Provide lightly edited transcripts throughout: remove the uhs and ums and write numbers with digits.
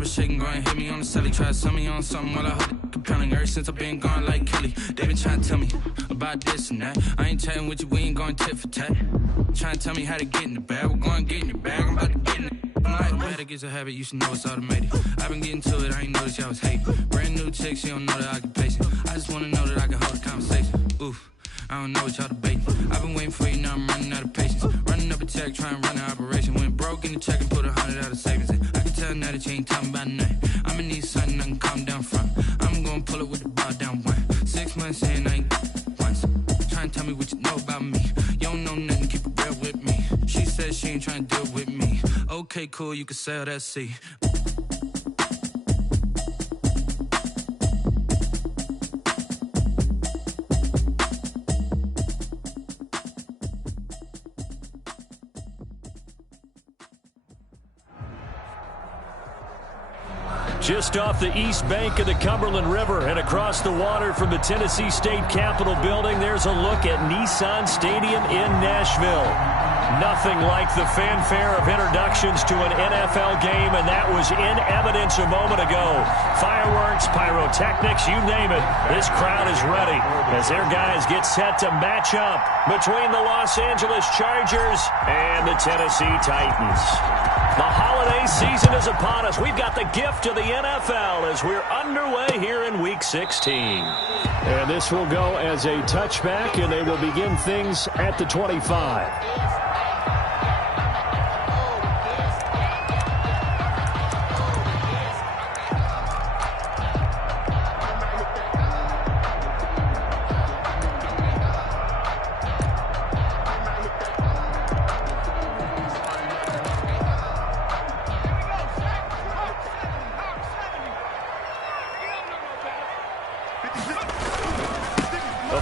never shaking, go and hit me on the celly. Try to sell me on something while I hold it compelling. Ever since I've been gone like Kelly, they been trying to tell me about this and that. I ain't chatting with you, we ain't going tit for tat. Trying to tell me how to get in the bag, we're going to get in the bag, I'm about to get in it. I'm like, better get a habit, you should know it's automated. I've been getting to it, I ain't noticed y'all was hating. Brand new chick, she don't know that I can pace it. I just wanna know that I can hold a conversation. Oof, I don't know what y'all debating. I've been waiting for you, now I'm running out of patience. Running up a check, trying to run an operation. Went broke in the check and put 100 out of savings in. I can tell now that you ain't talking about nothing. I'ma need something I can calm down from. I'm gonna pull it with the bar down one. 6 months in, I ain't once. Trying to tell me what you know about me. You don't know nothing, keep it real with me. She said she ain't trying to deal with me. Okay, cool, you can sell that seat. Just off the east bank of the Cumberland River and across the water from the Tennessee State Capitol building, there's a look at Nissan Stadium in Nashville. Nothing like the fanfare of introductions to an NFL game, and that was in evidence a moment ago. Fireworks, pyrotechnics, you name it. This crowd is ready as their guys get set to match up between the Los Angeles Chargers and the Tennessee Titans. The holiday season is upon us. We've got the gift of the NFL as we're underway here in Week 16. And this will go as a touchback, and they will begin things at the 25.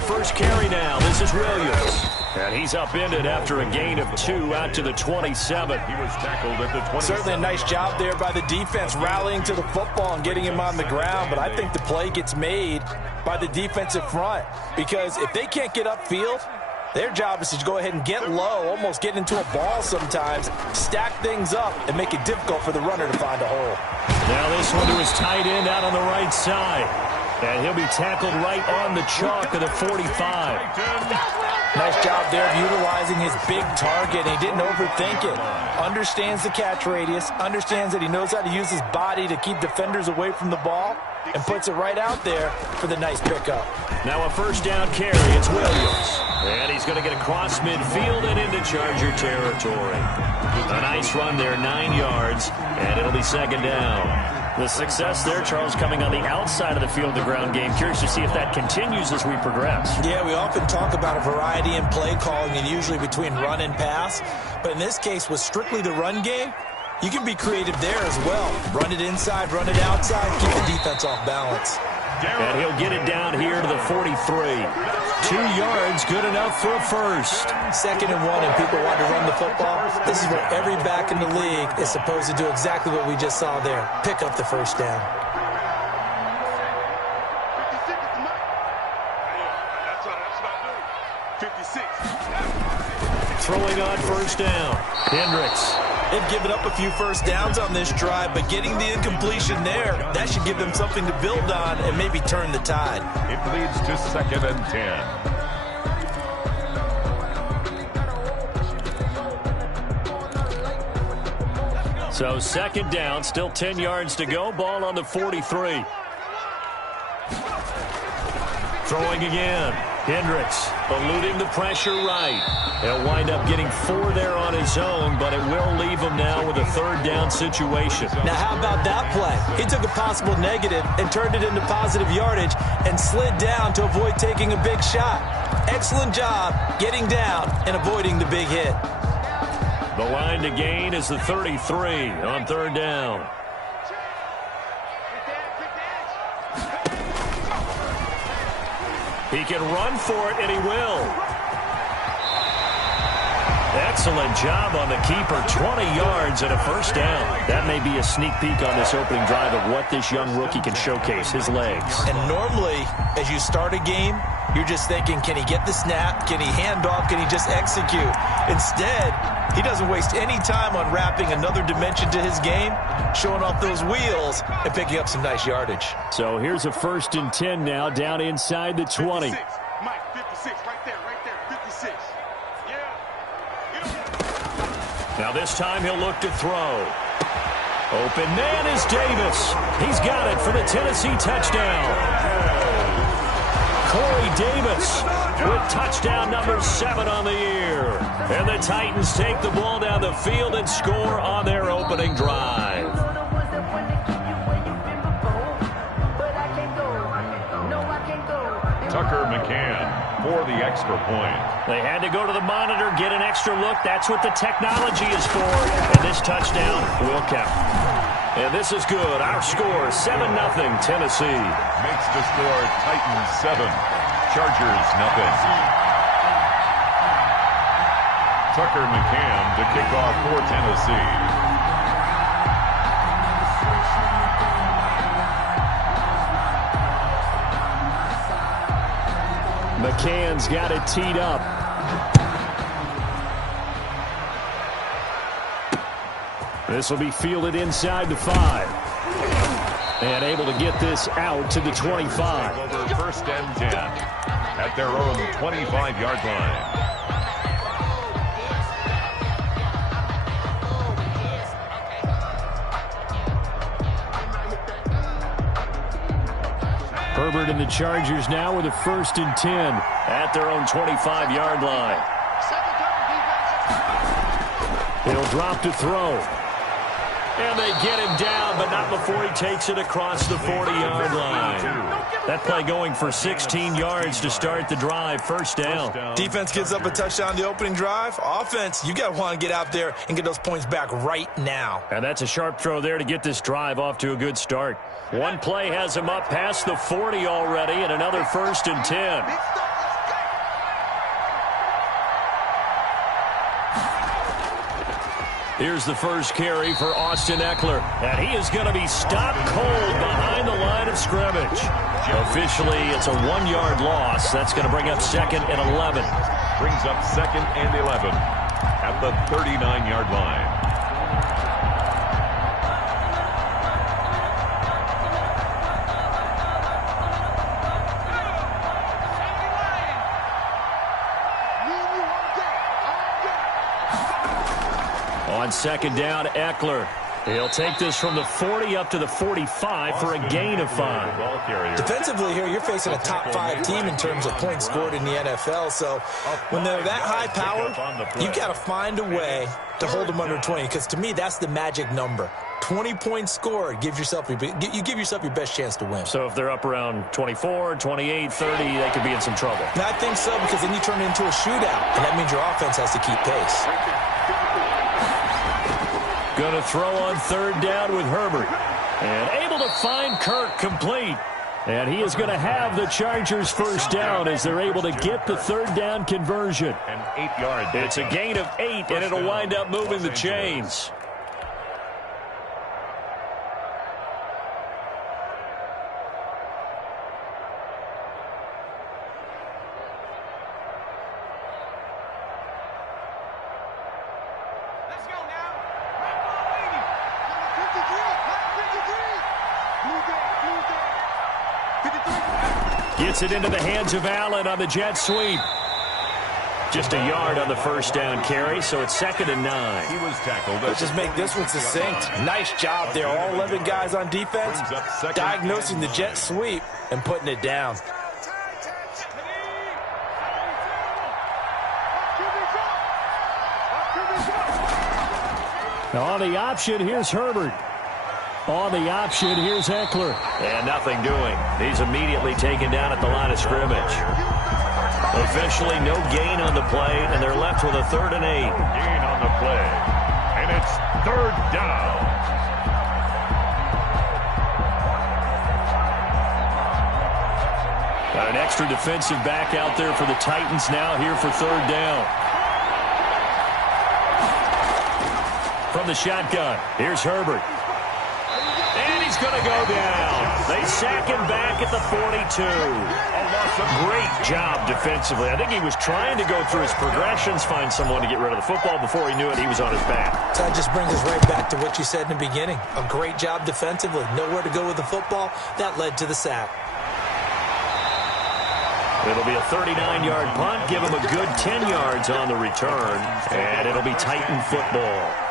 First carry now. This is Williams. And he's upended after a gain of 2 out to the 27. He was tackled at the 27. Certainly a nice job there by the defense rallying to the football and getting him on the ground. But I think the play gets made by the defensive front because if they can't get upfield, their job is to go ahead and get low, almost get into a ball sometimes, stack things up, and make it difficult for the runner to find a hole. Now this one to his tight end out on the right side. And he'll be tackled right on the chalk of the 45. Nice job there of utilizing his big target. He didn't overthink it. Understands the catch radius, understands that he knows how to use his body to keep defenders away from the ball, and puts it right out there for the nice pickup. Now a first down carry. It's Williams. And he's going to get across midfield and into Charger territory. A nice run there, 9 yards, and it'll be second down. The success there, Charles, coming on the outside of the field, the ground game. Curious to see if that continues as we progress. Yeah, we often talk about a variety in play calling and usually between run and pass. But in this case, with strictly the run game, you can be creative there as well. Run it inside, run it outside, keep the defense off balance. And he'll get it down here to the 43. 2 yards, good enough for a first. 2nd and 1, and people want to run the football. This is where every back in the league is supposed to do exactly what we just saw there. Pick up the first down. Throwing on first down. Hendricks. They've given up a few first downs on this drive, but getting the incompletion there, that should give them something to build on and maybe turn the tide. It leads to 2nd and 10. So second down, still 10 yards to go. Ball on the 43. Throwing again. Hendricks eluding the pressure right. He'll wind up getting 4 there on his own, but it will leave him now with a 3rd down situation. Now how about that play? He took a possible negative and turned it into positive yardage and slid down to avoid taking a big shot. Excellent job getting down and avoiding the big hit. The line to gain is the 33 on 3rd down. He can run for it, and he will. Excellent job on the keeper. 20 yards and a first down. That may be a sneak peek on this opening drive of what this young rookie can showcase, his legs. And normally, as you start a game, you're just thinking, can he get the snap? Can he hand off? Can he just execute? Instead, he doesn't waste any time unwrapping another dimension to his game, showing off those wheels, and picking up some nice yardage. So here's a 1st and 10 now, down inside the 20. 56. Mike, 56, right there, 56. Now this time he'll look to throw. Open man is Davis. He's got it for the Tennessee touchdown. Corey Davis with touchdown number 7 on the year. And the Titans take the ball down the field and score on their opening drive. Tucker McCann for the extra point. They had to go to the monitor, get an extra look. That's what the technology is for. And this touchdown will count. And this is good. Our score, 7-0 Tennessee. Makes the score Titans 7, Chargers 0. Tucker McCann to kick off for Tennessee. McCann's got it teed up. This will be fielded inside the 5. And able to get this out to the 25. Over 1st and 10 at their own 25-yard line. Herbert and the Chargers now with a 1st and 10 at their own 25-yard line. He'll drop to throw. And they get him down, but not before he takes it across the 40-yard line. That play going for 16 yards to start the drive. 1st down. Defense gives up a touchdown the opening drive. Offense, you got to want to get out there and get those points back right now. And that's a sharp throw there to get this drive off to a good start. One play has him up past the 40 already, and another 1st and 10. Here's the first carry for Austin Eckler. And he is going to be stopped cold behind the line of scrimmage. Officially, it's a 1-yard loss. That's going to bring up 2nd and 11. Brings up 2nd and 11 at the 39-yard line. On 2nd down, Eckler. He'll take this from the 40 up to the 45 for a gain of 5. Defensively here, you're facing a top 5 team in terms of points scored in the NFL. So when they're that high powered, you've got to find a way to hold them under 20. Because to me, that's the magic number. 20 points scored, you give yourself your best chance to win. So if they're up around 24, 28, 30, they could be in some trouble. And I think so, because then you turn it into a shootout, and that means your offense has to keep pace. Going to throw on 3rd down with Herbert. And able to find Kirk complete. And he is going to have the Chargers 1st down as they're able to get the 3rd down conversion. An 8-yard. It's a gain of 8, and it'll wind up moving the chains. Gets it into the hands of Allen on the jet sweep. Just a yard on the 1st down carry, so it's 2nd and 9. He was tackled. Let's just make this one succinct. Nice job there. All 11 guys on defense diagnosing the jet sweep and putting it down. Now on the option, here's Herbert. On the option, here's Eckler. And nothing doing. He's immediately taken down at the line of scrimmage. Officially no gain on the play, and they're left with a 3rd and 8. Gain on the play. And it's 3rd down. Got an extra defensive back out there for the Titans now here for 3rd down. the shotgun. Here's Herbert. And he's going to go down. They sack him back at the 42. Great job defensively. I think he was trying to go through his progressions, find someone to get rid of the football. Before he knew it, he was on his back. So that just brings us right back to what you said in the beginning. A great job defensively. Nowhere to go with the football. That led to the sack. It'll be a 39-yard punt. Give him a good 10 yards on the return. And it'll be Titan football.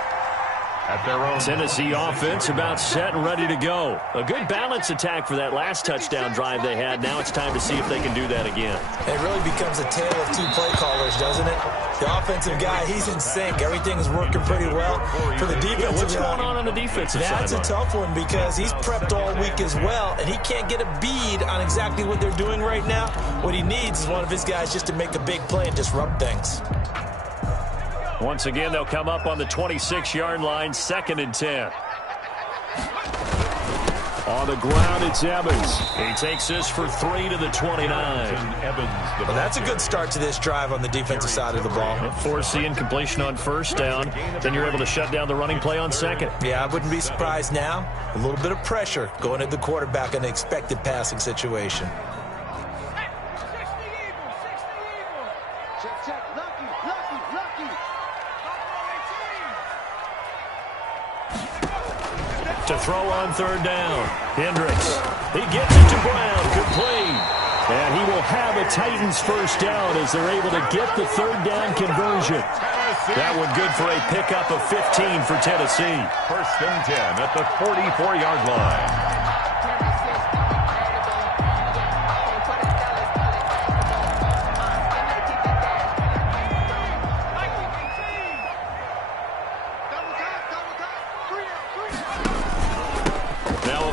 At their own. Tennessee offense about set and ready to go. A good balance attack for that last touchdown drive they had. Now it's time to see if they can do that again. It really becomes a tale of two play callers, doesn't it? The offensive guy, he's in sync. Everything is working pretty well. For the defensive What's going on the defensive side? That's a tough one because he's prepped all week as well, and he can't get a bead on exactly what they're doing right now. What he needs is one of his guys just to make a big play and disrupt things. Once again, they'll come up on the 26-yard line, 2nd and 10. On the ground, it's Evans. He takes this for 3 to the 29. Well, that's a good start to this drive on the defensive side of the ball. Force the incompletion on first down. Then you're able to shut down the running play on second. Yeah, I wouldn't be surprised now. A little bit of pressure going at the quarterback in an expected passing situation. To throw on third down. Hendricks. He gets it to Brown. Complete. And he will have a Titans first down as they're able to get the third down conversion. That one good for a pickup of 15 for Tennessee. 1st and 10 at the 44-yard line.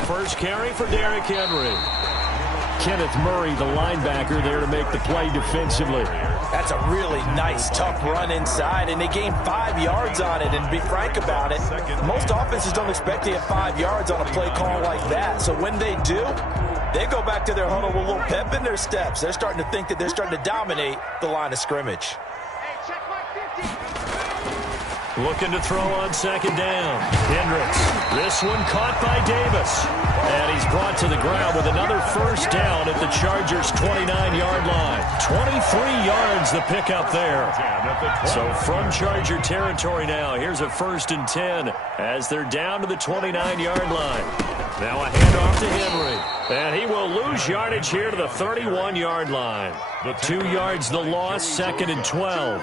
First carry for Derrick Henry. Kenneth Murray, the linebacker, there to make the play defensively. That's a really nice, tough run inside, and they gained 5 yards on it. And to be frank about it, most offenses don't expect to get 5 yards on a play call like that. So when they do, they go back to their huddle with a little pep in their steps. They're starting to think that they're starting to dominate the line of scrimmage. Looking to throw on second down. Hendricks. This one caught by Davis. And he's brought to the ground with another first down at the Chargers' 29-yard line. 23 yards the pickup there. So from Charger territory now, here's a 1st and 10 as they're down to the 29-yard line. Now a handoff to Henry. And he will lose yardage here to the 31-yard line. 2 yards the loss, 2nd and 12.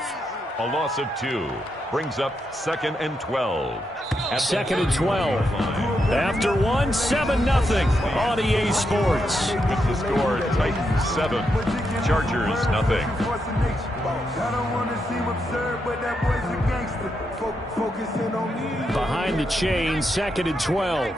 A loss of 2 brings up 2nd and 12. 2nd and 12. After 1, 7-0 on EA Sports. With the score, Titans 7, Chargers nothing. Behind the chains, 2nd and 12.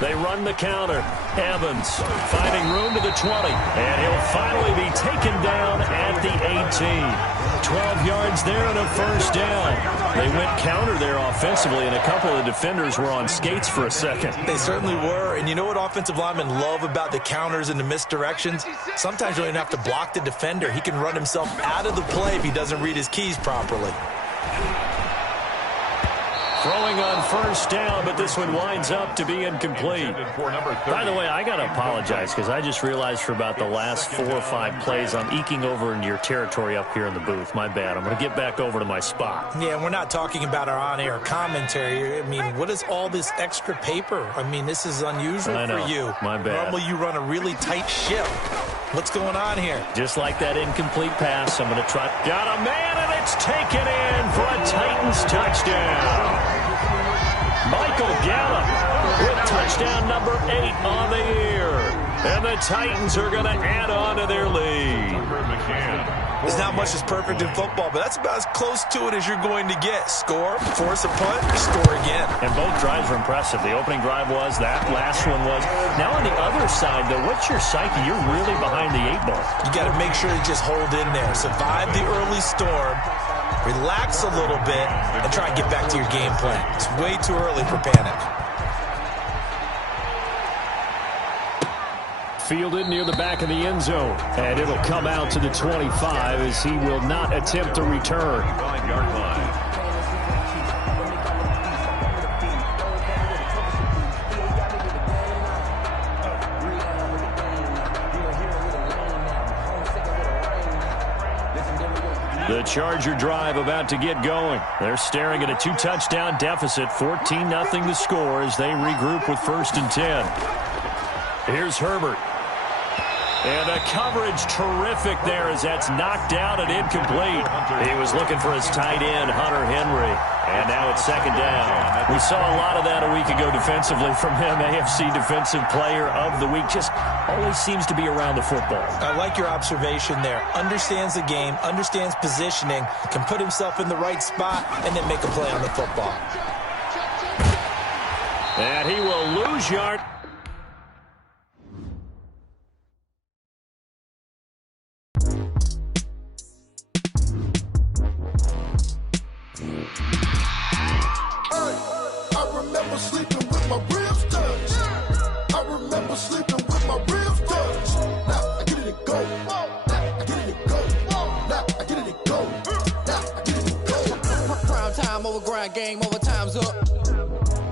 They run the counter. Evans finding room to the 20. And he'll finally be taken down at the 18. 12 yards there and a first down. They went counter there offensively, and a couple of defenders were on skates for a second. They certainly were. And you know what offensive linemen love about the counters and the misdirections? Sometimes you don't even have to block the defender. He can run himself out of the play if he doesn't read his keys properly. Throwing on first down, but this one winds up to be incomplete. By the way, I got to apologize because I just realized for about the last 4 or 5 plays I'm eking over into your territory up here in the booth. My bad. I'm going to get back over to my spot. Yeah, we're not talking about our on-air commentary. I mean, what is all this extra paper? I mean, this is unusual for you. My bad. Normally you run a really tight ship. What's going on here? Just like that incomplete pass, I'm going to try. Got a man, and it's taken in for a Titans touchdown. Michael Gallup with touchdown number 8 on the year. And the Titans are going to add on to their lead. There's not much that's perfect in football, but that's about as close to it as you're going to get. Score, force a punt, score again. And both drives were impressive. The opening drive was, that last one was. Now on the other side, though, what's your psyche? You're really behind the 8 ball. You got to make sure to just hold in there. Survive the early storm. Relax a little bit and try and get back to your game plan. It's way too early for panic. Fielded near the back of the end zone. And it'll come out to the 25 as he will not attempt to return. 5-yard line. The Charger drive about to get going. They're staring at a 2-touchdown deficit, 14-0 the score as they regroup with 1st and 10. Here's Herbert. And the coverage terrific there as that's knocked down and incomplete. He was looking for his tight end, Hunter Henry. And now it's 2nd down. We saw a lot of that a week ago defensively from him. AFC Defensive Player of the Week. Just always seems to be around the football. I like your observation there. Understands the game, understands positioning, can put himself in the right spot, and then make a play on the football. And he will lose yard. Game over, time's up.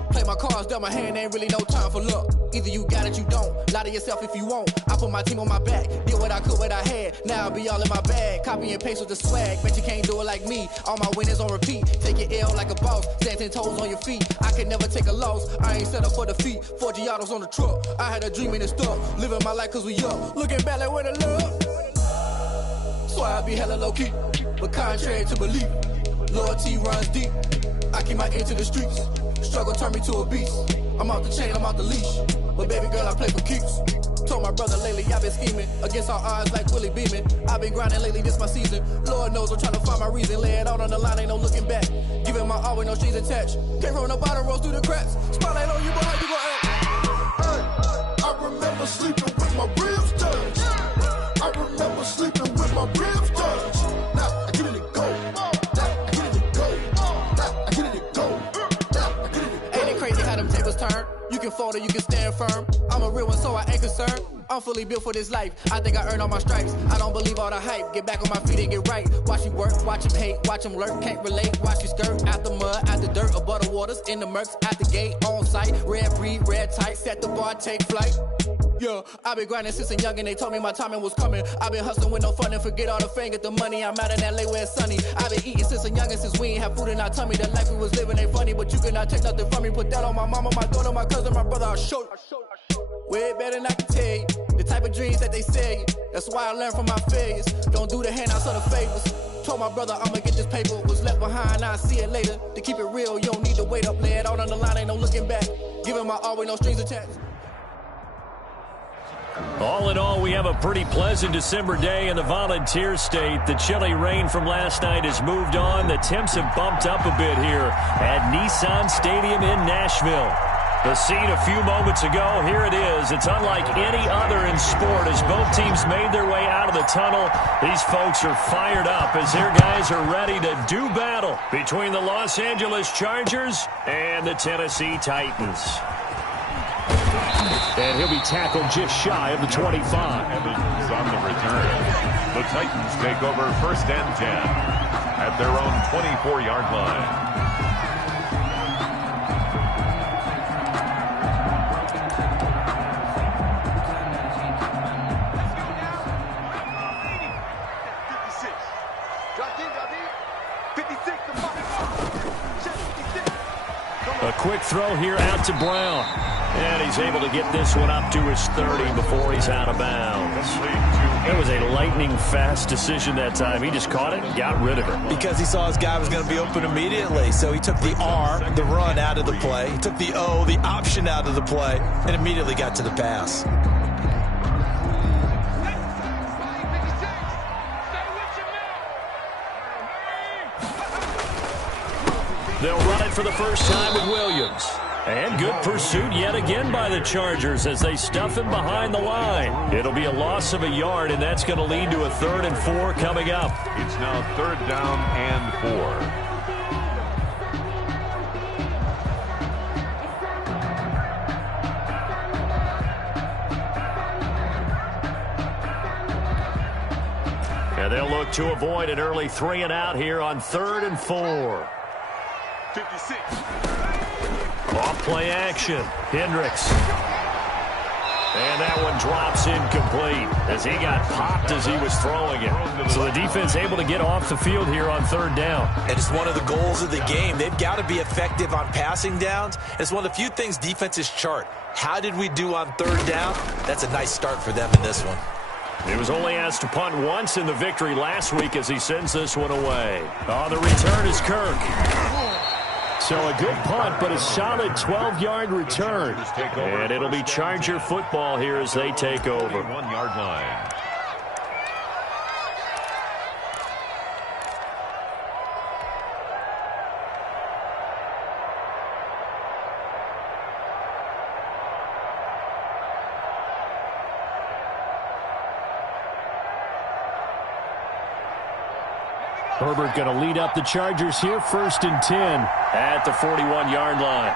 Play my cards, dealt my hand, ain't really no time for luck. Either you got it, you don't. Lie to yourself if you won't. I put my team on my back, did what I could, what I had. Now I'll be all in my bag. Copy and paste with the swag. Bet you can't do it like me. All my winners on repeat. Take your L like a boss. Stand 10 toes on your feet. I can never take a loss. I ain't set up for defeat. 4 Giottos on the truck. I had a dream and it stuck. Living my life cause we up. Looking back like where the love. So I be hella low key. But contrary to belief, loyalty runs deep. I keep my ear to the streets. Struggle turned me to a beast. I'm off the chain, I'm off the leash. But baby girl, I play for keeps. Told my brother lately, I've been scheming. Against all odds like Willie Beeman. I've been grinding lately, this my season. Lord knows I'm trying to find my reason. Lay it out on the line, ain't no looking back. Giving my all with no strings attached. Came from the bottom, rose through the cracks. Spotlight on you, but how you gon' act? Hey, I remember sleeping with my ribs touched. I remember sleeping with my ribs touched. Now I get it and go. Turn. You can fold or you can stand firm. I'm a real one, so I ain't concerned. I'm fully built for this life. I think I earned all my stripes. I don't believe all the hype. Get back on my feet and get right. Watch him work, watch him hate, watch him lurk. Can't relate, watch you skirt. Out the mud, out the dirt, above the waters, in the murks, out the gate, on site. Red breed, red tight, set the bar, take flight. Yeah, I've been grinding since a young and they told me my timing was coming. I've been hustling with no fun and forget all the fame, get the money. I'm out in LA where it's sunny. I've been eating since a young and since we ain't have food in our tummy. The life we was living ain't funny, but you cannot take nothing from me. Put that on my mama, my daughter, my cousin, my brother, I'll show you. Way better than I can tell you. The type of dreams that they sell you. That's why I learned from my failures. Don't do the handouts or the favors. Told my brother I'ma get this paper. Was left behind, I'll see it later. To keep it real, you don't need to wait up. Lay it out on the line, ain't no looking back. Giving my all with no strings attached. All in all, we have a pretty pleasant December day in the Volunteer State. The chilly rain from last night has moved on. The temps have bumped up a bit here at Nissan Stadium in Nashville. The scene a few moments ago, here it is. It's unlike any other in sport as both teams made their way out of the tunnel. These folks are fired up as their guys are ready to do battle between the Los Angeles Chargers and the Tennessee Titans. And he'll be tackled just shy of the 25. Evans on the return. The Titans take over 1st and 10 at their own 24-yard line. A quick throw here out to Brown. And he's able to get this one up to his 30 before he's out of bounds. It was a lightning-fast decision that time. He just caught it and got rid of it. Because he saw his guy was going to be open immediately. So he took the R, the run, out of the play. He took the O, the option, out of the play, and immediately got to the pass. They'll run it for the first time with Williams. And good pursuit yet again by the Chargers as they stuff him behind the line. It'll be a loss of a yard, and that's going to lead to a 3rd and 4 coming up. It's now 3rd down and 4. they'll look to avoid an early 3-and-out here on 3rd and 4. 56. Off play action. Hendricks. And that one drops incomplete as he got popped as he was throwing it. So the defense able to get off the field here on 3rd down. And it's one of the goals of the game. They've got to be effective on passing downs. It's one of the few things defenses chart. How did we do on 3rd down? That's a nice start for them in this one. He was only asked to punt once in the victory last week as he sends this one away. On the return is Kirk. So a good punt, but a solid 12-yard return. And it'll be Charger football here as they take over. 1-yard line. Herbert going to lead up the Chargers here, 1st and 10 at the 41-yard line.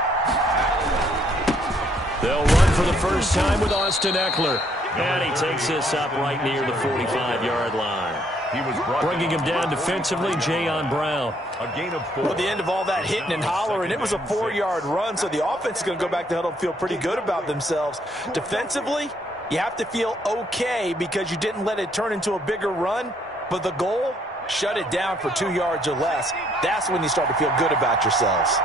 They'll run for the first time with Austin Eckler. And he takes this up right near the 45-yard line. He was bringing him down defensively, Jayon Brown. A gain of 4. Well, at the end of all that hitting and hollering, it was a 4-yard run, so the offense is going to go back to huddle and feel pretty good about themselves. Defensively, you have to feel okay because you didn't let it turn into a bigger run, but the goal, shut it down for 2 yards or less. That's when you start to feel good about yourselves.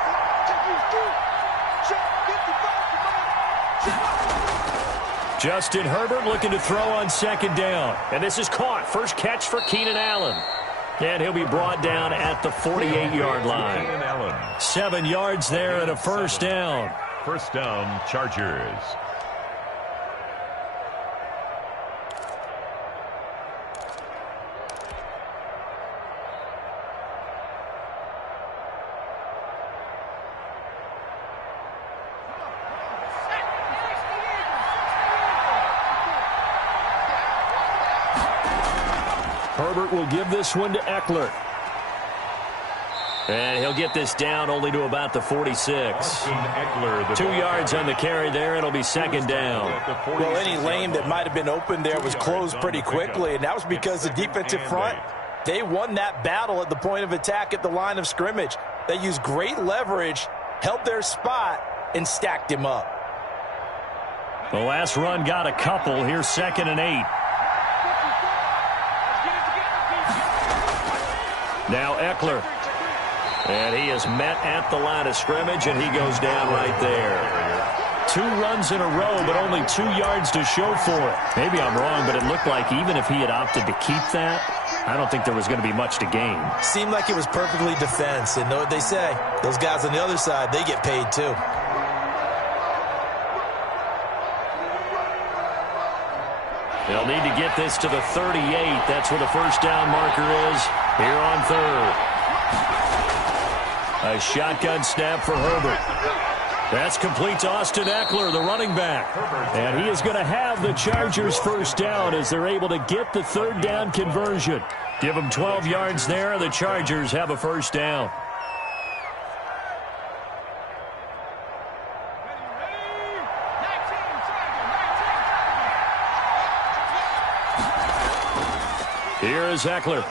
Justin Herbert looking to throw on 2nd down. And this is caught. First catch for Keenan Allen. And he'll be brought down at the 48-yard line. 7 yards there and a first down. First down, Chargers. Herbert will give this one to Eckler. And he'll get this down only to about the 46. 2 yards on the carry there. It'll be 2nd down. Well, any lane that might have been open there was closed pretty quickly, and that was because the defensive front, they won that battle at the point of attack at the line of scrimmage. They used great leverage, held their spot, and stacked him up. The last run got a couple. Here's 2nd and 8. Now Eckler. And he is met at the line of scrimmage, and he goes down right there. 2 runs in a row, but only 2 yards to show for it. Maybe I'm wrong, but it looked like even if he had opted to keep that, I don't think there was going to be much to gain. Seemed like it was perfectly defense. And know what they say? Those guys on the other side, they get paid too. They'll need to get this to the 38. That's where the first down marker is here on 3rd. A shotgun snap for Herbert. That's complete to Austin Eckler, the running back. And he is going to have the Chargers first down as they're able to get the 3rd down conversion. Give them 12 yards there, and the Chargers have a first down. Here is Eckler.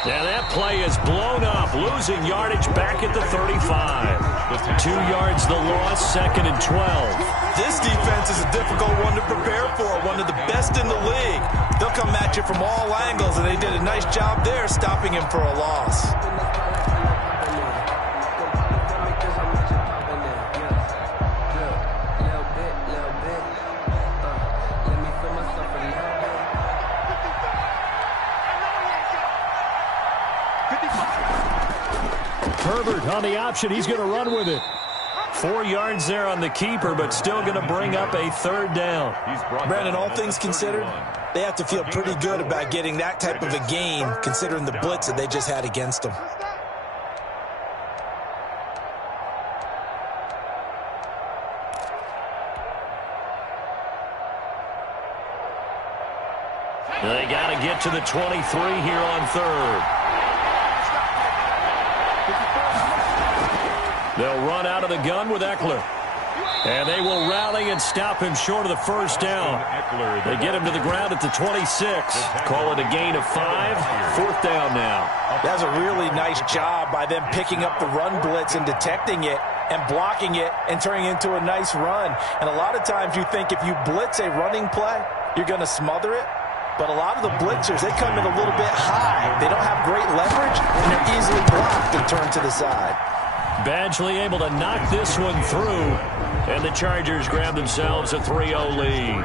And that play is blown up, losing yardage back at the 35. 2 yards the loss, 2nd and 12. This defense is a difficult one to prepare for, one of the best in the league. They'll come at you from all angles, and they did a nice job there stopping him for a loss. Herbert on the option. He's going to run with it. 4 yards there on the keeper, but still going to bring up a 3rd down. Brandon, all things considered, they have to feel pretty good about getting that type of a gain, considering the blitz that they just had against them. They got to get to the 23 here on 3rd. They'll run out of the gun with Eckler. And they will rally and stop him short of the first down. They get him to the ground at the 26. Call it a gain of 5. 4th down now. That's a really nice job by them picking up the run blitz and detecting it and blocking it and turning it into a nice run. And a lot of times you think if you blitz a running play, you're going to smother it. But a lot of the blitzers, they come in a little bit high. They don't have great leverage, and they're easily blocked and turned to the side. Badgley able to knock this one through, and the Chargers grab themselves a 3-0 lead.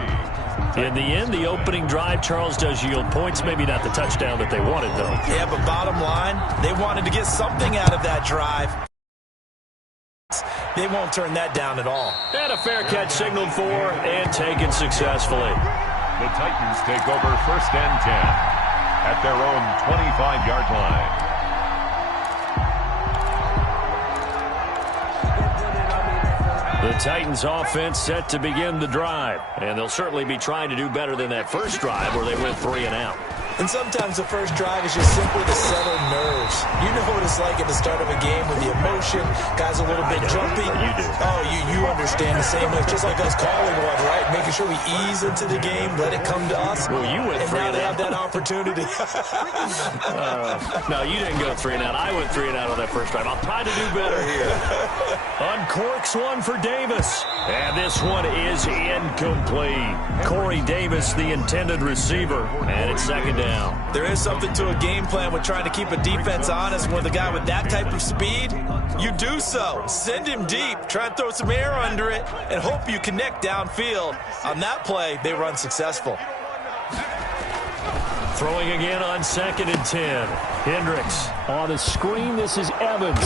In the end, the opening drive, Charles, does yield points. Maybe not the touchdown that they wanted, though. Yeah, but bottom line, they wanted to get something out of that drive. They won't turn that down at all. And a fair catch signaled for and taken successfully. The Titans take over 1st and 10 at their own 25-yard line. The Titans offense set to begin the drive, and they'll certainly be trying to do better than that first drive where they went 3 and out. And sometimes the first drive is just simply to settle nerves. You know what it's like at the start of a game with the emotion, guys a little bit jumpy. You do. Oh, you understand the same way. Just like us calling one, right? Making sure we ease into the game, let it come to us. Well, you went 3 and out. And now they have that opportunity. No, you didn't go 3 and out. I went 3 and out on that first drive. I'll try to do better here. Uncorks one for Davis. And this one is incomplete. Corey Davis, the intended receiver. And it's 2nd down. There is something to a game plan with trying to keep a defense honest. With a guy with that type of speed, you do so. Send him deep. Try and throw some air under it and hope you connect downfield. On that play, they run successful. Throwing again on 2nd and 10. Hendricks on the screen. This is Evans.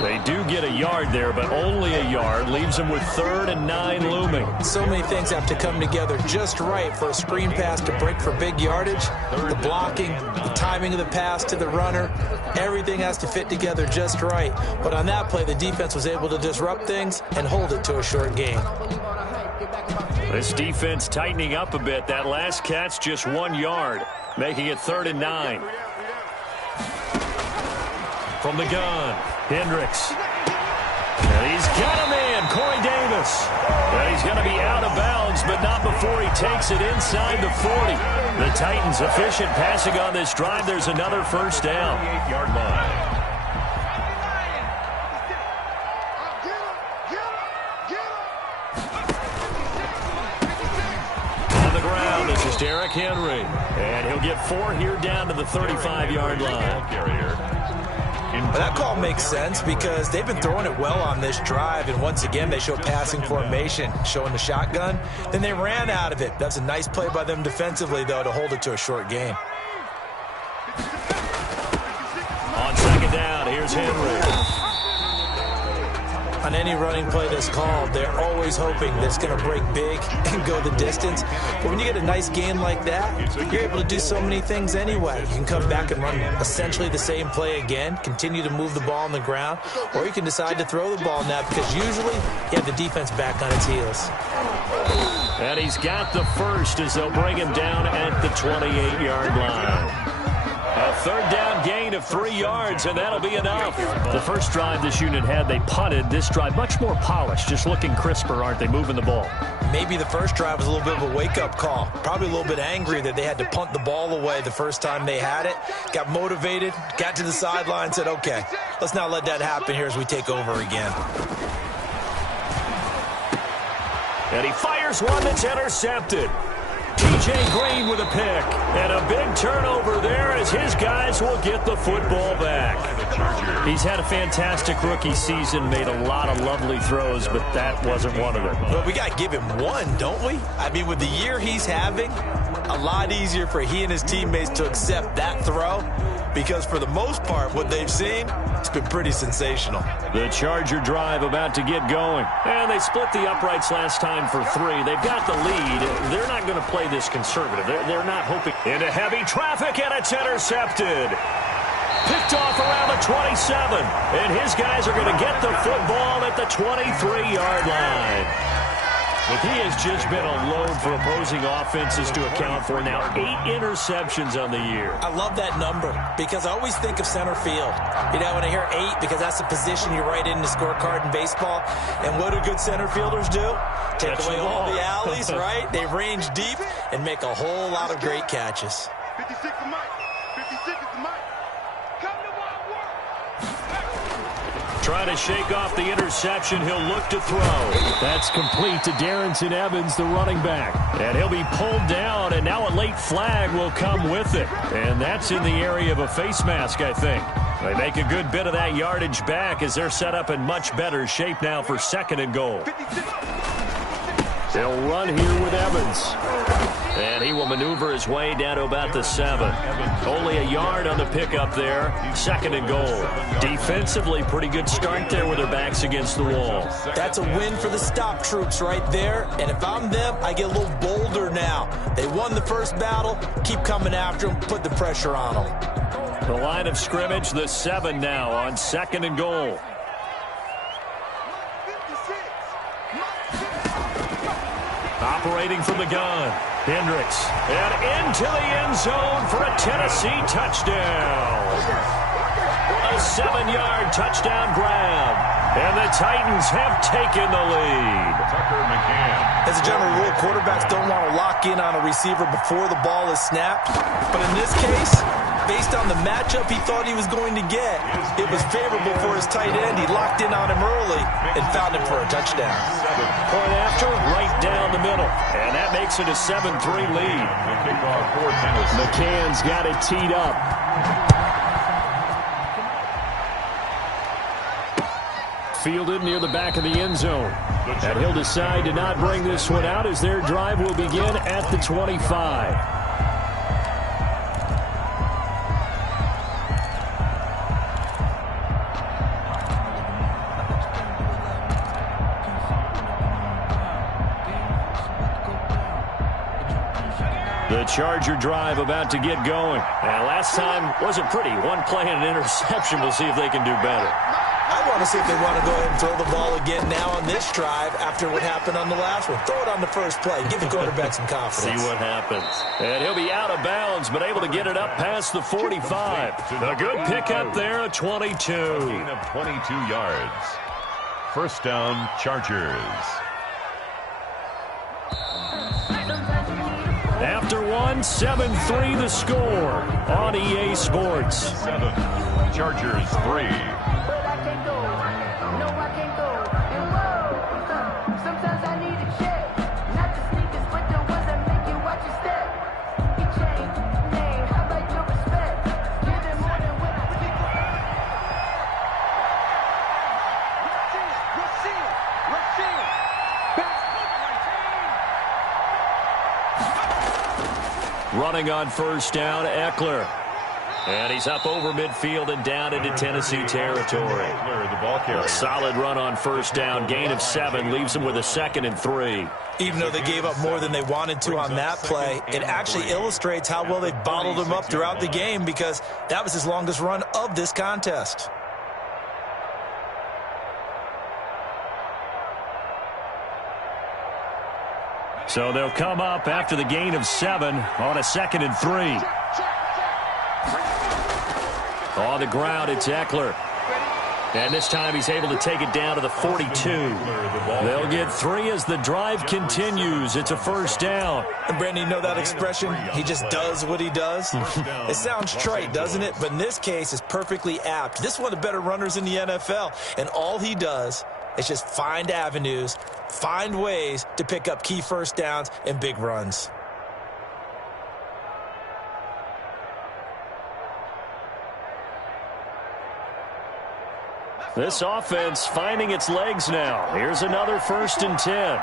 They do get a yard there, but only a yard. Leaves them with 3rd and 9 looming. So many things have to come together just right for a screen pass to break for big yardage. The blocking, the timing of the pass to the runner, everything has to fit together just right. But on that play, the defense was able to disrupt things and hold it to a short gain. This defense tightening up a bit. That last catch, just 1 yard, making it 3rd and 9. From the gun, Hendricks. And he's got a man, Corey Davis. And he's going to be out of bounds, but not before he takes it inside the 40. The Titans efficient passing on this drive. There's another 1st down. 8-yard line. On the ground, this is Derrick Henry. And he'll get 4 here down to the 35-yard line. Well, that call makes sense because they've been throwing it well on this drive, and once again they show passing formation, showing the shotgun. Then they ran out of it. That's a nice play by them defensively, though, to hold it to a short gain. On 2nd down, here's Henry. On any running play that's called, they're always hoping that it's going to break big and go the distance. But when you get a nice gain like that, you're able to do so many things anyway. You can come back and run essentially the same play again, continue to move the ball on the ground, or you can decide to throw the ball now because usually you have the defense back on its heels. And he's got the first as they'll bring him down at the 28-yard line. A 3rd down gain of 3 yards, and that'll be enough. The first drive this unit had, they punted. This drive, much more polished, just looking crisper, aren't they, moving the ball? Maybe the first drive was a little bit of a wake-up call. Probably a little bit angry that they had to punt the ball away the first time they had it. Got motivated, got to the sideline, said, okay, let's not let that happen here as we take over again. And he fires one that's intercepted. T.J. Green with a pick. And a big turnover there as his guys will get the football back. He's had a fantastic rookie season, made a lot of lovely throws, but that wasn't one of them. But we got to give him one, don't we? I mean, with the year he's having, a lot easier for he and his teammates to accept that throw because for the most part, what they've seen, it's been pretty sensational. The Charger drive about to get going. And they split the uprights last time for 3. They've got the lead. They're not going to play this conservative. They're not hoping. Into heavy traffic, and it's intercepted. Picked off around the 27. And his guys are going to get the football at the 23-yard line. He has just been a load for opposing offenses to account for. Now 8 interceptions on the year. I love that number because I always think of center field. You know, when I hear 8, because that's the position you write in the scorecard in baseball. And what do good center fielders do? Take away all the alleys, right? They range deep and make a whole lot of great catches. 56 is Mike. 56 is Mike. Come to my work. Trying to shake off the interception. He'll look to throw. That's complete to Darrington Evans, the running back. And he'll be pulled down, and now a late flag will come with it. And that's in the area of a face mask, I think. They make a good bit of that yardage back as they're set up in much better shape now for 2nd and goal. They'll run here with Evans. And he will maneuver his way down to about the 7. Only a yard on the pickup there. 2nd and goal. Defensively, pretty good start there with their backs against the wall. That's a win for the stop troops right there. And if I'm them, I get a little bolder now. They won the first battle. Keep coming after them. Put the pressure on them. The line of scrimmage, the 7 now on 2nd and goal. Operating from the gun. Hendricks. And into the end zone for a Tennessee touchdown. A 7-yard touchdown grab. And the Titans have taken the lead. Tucker McCann. As a general rule, quarterbacks don't want to lock in on a receiver before the ball is snapped. But in this case, based on the matchup he thought he was going to get, it was favorable for his tight end. He locked in on him early and found him for a touchdown. Point after, right down the middle. And that makes it a 7-3 lead. The kickoff for Tennessee. McCann's got it teed up. Fielded near the back of the end zone. And he'll decide to not bring this one out as their drive will begin at the 25. The Charger drive about to get going. And last time wasn't pretty. One play and an interception. We'll see if they can do better. I want to see if they want to go ahead and throw the ball again now on this drive after what happened on the last one. Throw it on the first play. Give the quarterback some confidence. See what happens. And he'll be out of bounds, but able to get it up past the 45. A good pickup there, a 22. Gain of 22 yards. First down, Chargers. After one, 7-3 the score on EA Sports. 7. Chargers 3. Running on first down, Eckler. And he's up over midfield and down into Tennessee territory. A solid run on first down. Gain of 7 leaves him with a 2nd and 3. Even though they gave up more than they wanted to on that play, it actually illustrates how well they bottled him up throughout the game because that was his longest run of this contest. So they'll come up after the gain of 7 on a 2nd and 3. On the ground, it's Eckler. And this time he's able to take it down to the 42. They'll get 3 as the drive continues. It's a first down. And Brandon, you know that expression? He just does what he does. It sounds trite, doesn't it? But in this case, it's perfectly apt. This is one of the better runners in the NFL. And all he does is just find avenues, find ways to pick up key first downs and big runs. This offense finding its legs now. Here's another 1st and 10.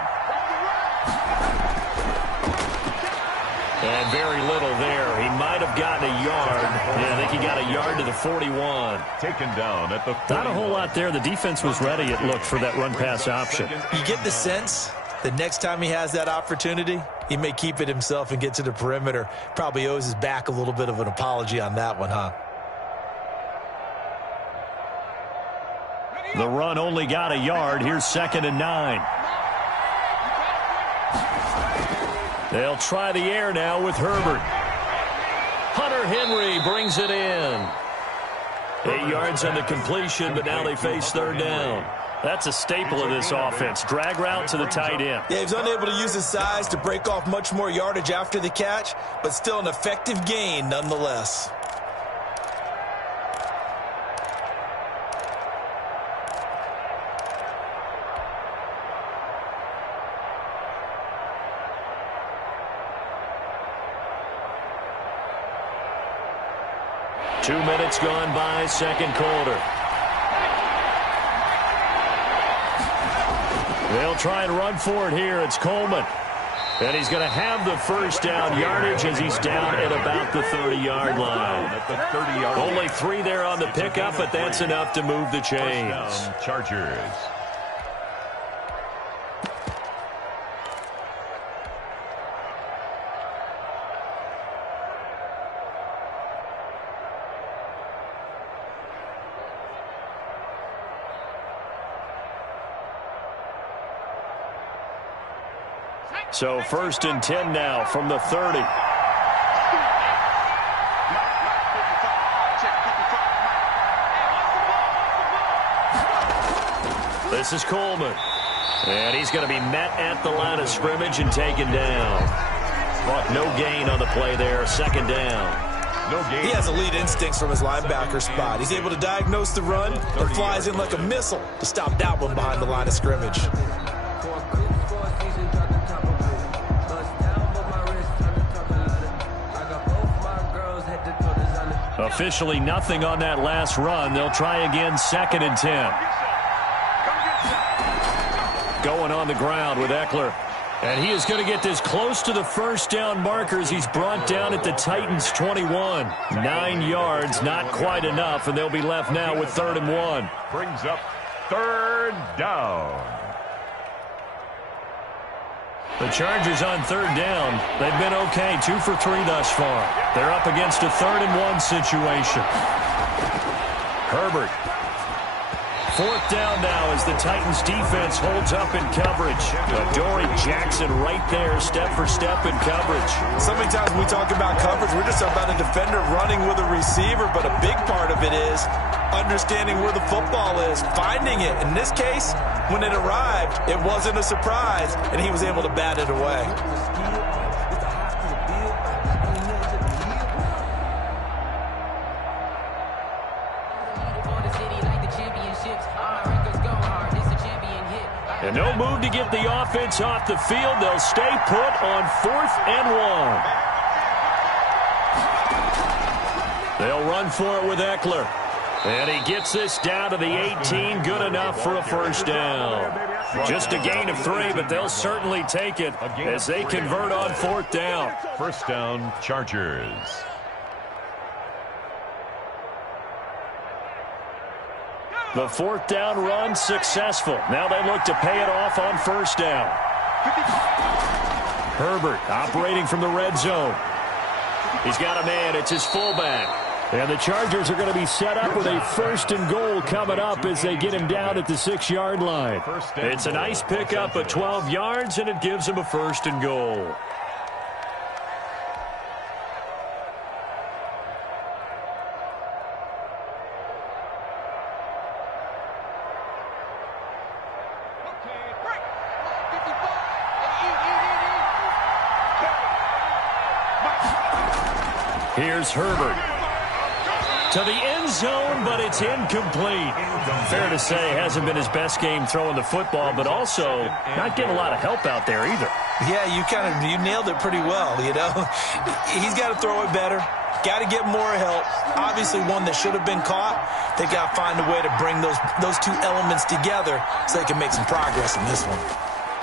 And very little there. He might have gotten a yard. Yeah, I think he got a yard to the 41. Taken down at the 41. Not a whole lot there. The defense was ready, it looked, for that run-pass option. You get the sense that next time he has that opportunity, he may keep it himself and get to the perimeter. Probably owes his back a little bit of an apology on that one, huh? The run only got a yard. Here's 2nd and 9. They'll try the air now with Herbert. Hunter Henry brings it in. 8 yards on the completion, but now they face third down. That's a staple of this offense. Drag route to the tight end. Yeah, he's unable to use his size to break off much more yardage after the catch, but still an effective gain nonetheless. Two minutes gone by, second quarter. They'll try and run for it here. It's Coleman. And he's going to have the first down yardage as he's down at about the 30-yard line. Only 3 there on the pickup, but that's enough to move the chains. Chargers. So 1st and 10 now from the 30. This is Coleman. And he's going to be met at the line of scrimmage and taken down. But no gain on the play there. Second down. No gain. He has elite instincts from his linebacker spot. He's able to diagnose the run and flies in like a missile to stop that one behind the line of scrimmage. Officially nothing on that last run. They'll try again, 2nd and 10. Going on the ground with Eckler. And he is going to get this close to the first down markers. He's brought down at the Titans' 21. 9 yards, not quite enough, and they'll be left now with 3rd and 1. Brings up 3rd down. The Chargers on 3rd down. They've been okay, 2 for 3 thus far. They're up against a 3rd and 1 situation. Herbert. 4th down now as the Titans defense holds up in coverage. Adoree Jackson right there, step for step in coverage. So many times when we talk about coverage, we're just about a defender running with a receiver, but a big part of it is understanding where the football is, finding it. In this case, when it arrived, it wasn't a surprise, and he was able to bat it away. And no move to get the offense off the field. They'll stay put on 4th and 1. They'll run for it with Eckler. And he gets this down to the 18. Good enough for a first down. Just a gain of 3, but they'll certainly take it as they convert on 4th down. First down, Chargers. The 4th down run successful. Now they look to pay it off on first down. Herbert operating from the red zone. He's got a man. It's his fullback. And the Chargers are going to be set up with a 1st and goal coming up as they get him down at the 6-yard line. It's a nice pickup of 12 yards, and it gives him a 1st and goal. Here's Herbert. To the end zone, but it's incomplete. Fair to say, hasn't been his best game throwing the football, but also not getting a lot of help out there either. Yeah, you nailed it pretty well, you know. He's got to throw it better. Got to get more help. Obviously one that should have been caught. They got to find a way to bring those two elements together so they can make some progress in this one.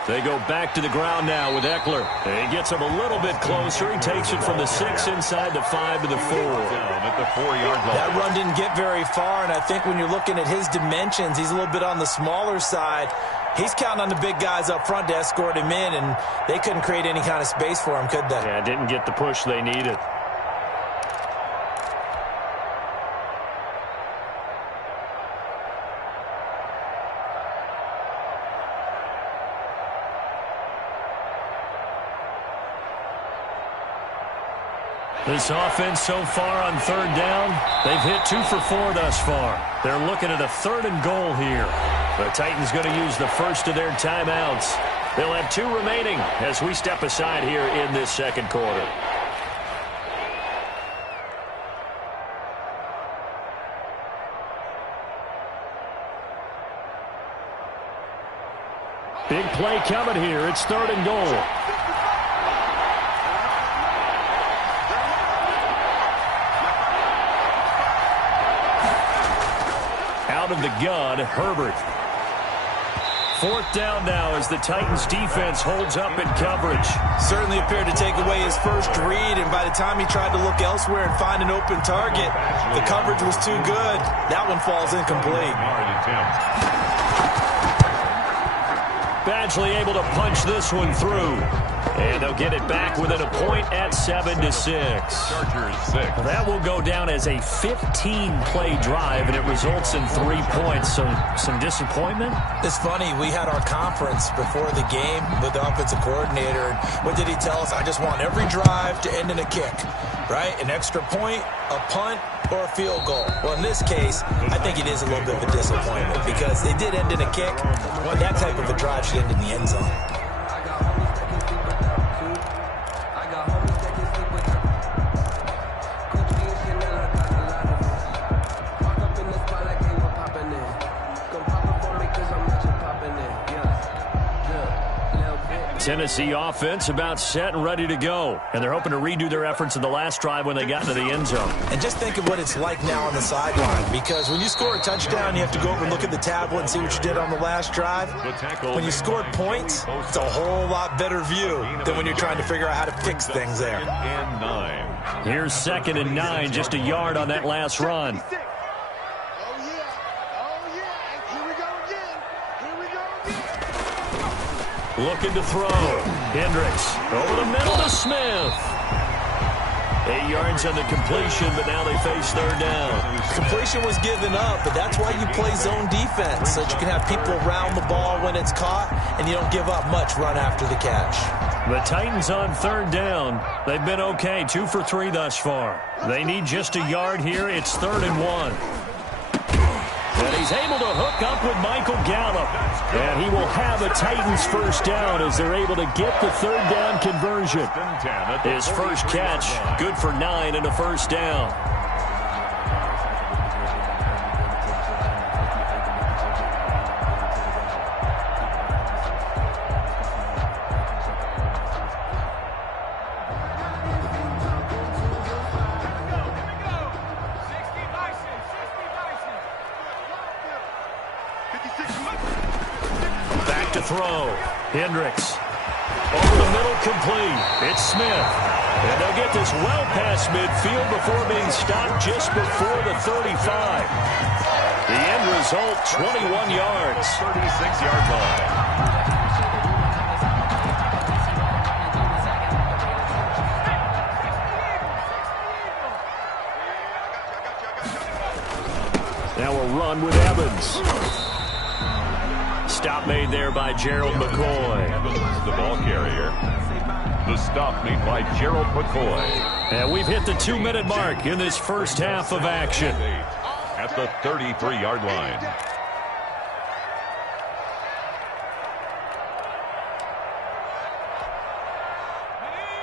They go back to the ground now with Eckler. He gets him a little bit closer. He takes it from the 6 inside the 5 to the 4. Down at the 4-yard line. That run didn't get very far, and I think when you're looking at his dimensions, he's a little bit on the smaller side. He's counting on the big guys up front to escort him in, and they couldn't create any kind of space for him, could they? Yeah, didn't get the push they needed. This offense so far on third down, they've hit 2 for 4 thus far. They're looking at a 3rd and goal here. The Titans going to use the first of their timeouts. They'll have 2 remaining as we step aside here in this second quarter. Big play coming here. It's 3rd and goal. Out of the gun, Herbert. 4th down now as the Titans defense holds up in coverage. Certainly appeared to take away his first read, and by the time he tried to look elsewhere and find an open target, the coverage was too good. That one falls incomplete. Badgley able to punch this one through. And they'll get it back within a point at 7-6. Chargers 6. That will go down as a 15-play drive, and it results in 3 points. So some disappointment? It's funny. We had our conference before the game with the offensive coordinator. What did he tell us? I just want every drive to end in a kick, right? An extra point, a punt, or a field goal. Well, in this case, I think it is a little bit of a disappointment because it did end in a kick. That type of a drive should end in the end zone. Tennessee offense about set and ready to go. And they're hoping to redo their efforts in the last drive when they got into the end zone. And just think of what it's like now on the sideline, because when you score a touchdown, you have to go over and look at the tablet and see what you did on the last drive. When you scored points, it's a whole lot better view than when you're trying to figure out how to fix things there. Here's 2nd and 9, just a yard on that last run. Looking to throw. Hendricks over the middle to Smith. 8 yards on the completion, but now they face 3rd down. Completion was given up, but that's why you play zone defense, so that you can have people around the ball when it's caught, and you don't give up much run after the catch. The Titans on 3rd down. They've been okay, 2 for 3 thus far. They need just a yard here. It's 3rd and 1. And he's able to hook up with Michael Gallup. And he will have a Titans first down as they're able to get the 3rd down conversion. His first catch, good for 9 and a first down. Back to throw. Hendricks. Over the middle, complete. It's Smith. And they'll get this well past midfield before being stopped just before the 35. The end result, 21 yards. 36-yard line. Now a run with Evans. Stop made there by Gerald McCoy. Evans, the ball carrier. The stop made by Gerald McCoy. And we've hit the 2-minute mark in this first half of action. At the 33-yard line.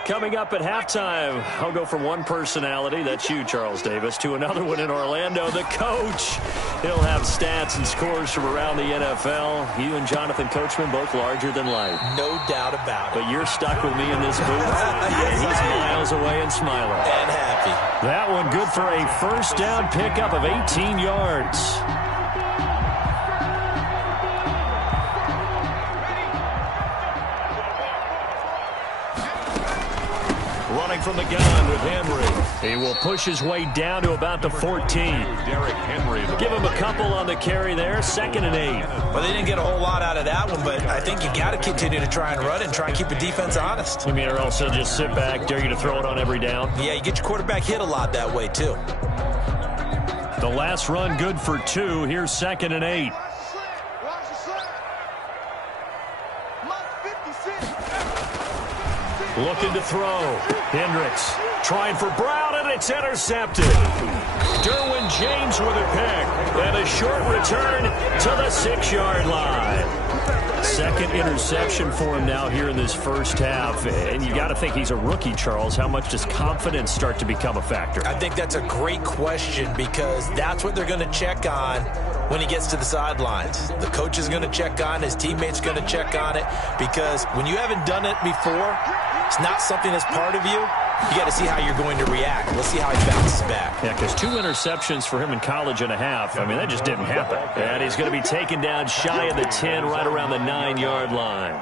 Coming up at halftime, I'll go from one personality, that's you, Charles Davis, to another one in Orlando, the coach. He'll have stats and scores from around the NFL. You and Jonathan Coachman, both larger than life. No doubt about it. But you're stuck with me in this booth. And he's miles away and smiling. And happy. That one good for a first down pickup of 18 yards. Running from the gun with Henry. He will push his way down to about the 14. Derrick Henry. Give him a couple on the carry there. 2nd and 8. Well, they didn't get a whole lot out of that one, but I think you got to continue to try and run and try and keep the defense honest. You mean or else they'll just sit back, dare you to throw it on every down? Yeah, you get your quarterback hit a lot that way, too. The last run good for 2. Here's 2nd and 8. Looking to throw. Hendricks Trying for Brown, and it's intercepted. Derwin James with a pick. And a short return to the 6-yard line. Second interception for him now here in this first half. And you got to think he's a rookie, Charles. How much does confidence start to become a factor? I think that's a great question because that's what they're going to check on when he gets to the sidelines. The coach is going to check on, his teammates going to check on it, because when you haven't done it before, it's not something that's part of you. You got to see how you're going to react. Let's see how he bounces back. Yeah, because 2 interceptions for him in college and a half. I mean, that just didn't happen. And he's going to be taken down shy of the 10, right around the 9-yard line.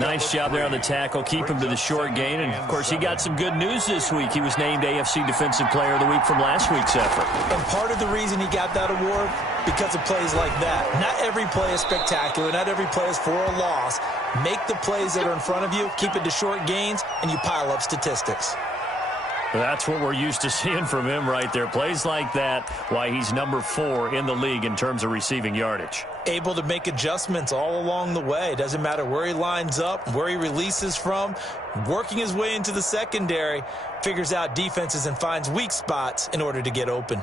Nice job there on the tackle. Keep him to the short gain. And, of course, he got some good news this week. He was named AFC Defensive Player of the Week from last week's effort. And part of the reason he got that award, because of plays like that. Not every play is spectacular. Not every play is for a loss. Make the plays that are in front of you, keep it to short gains, and you pile up statistics. That's what we're used to seeing from him right there. Plays like that, why he's number 4 in the league in terms of receiving yardage. Able to make adjustments all along the way. Doesn't matter where he lines up, where he releases from. Working his way into the secondary, figures out defenses and finds weak spots in order to get open.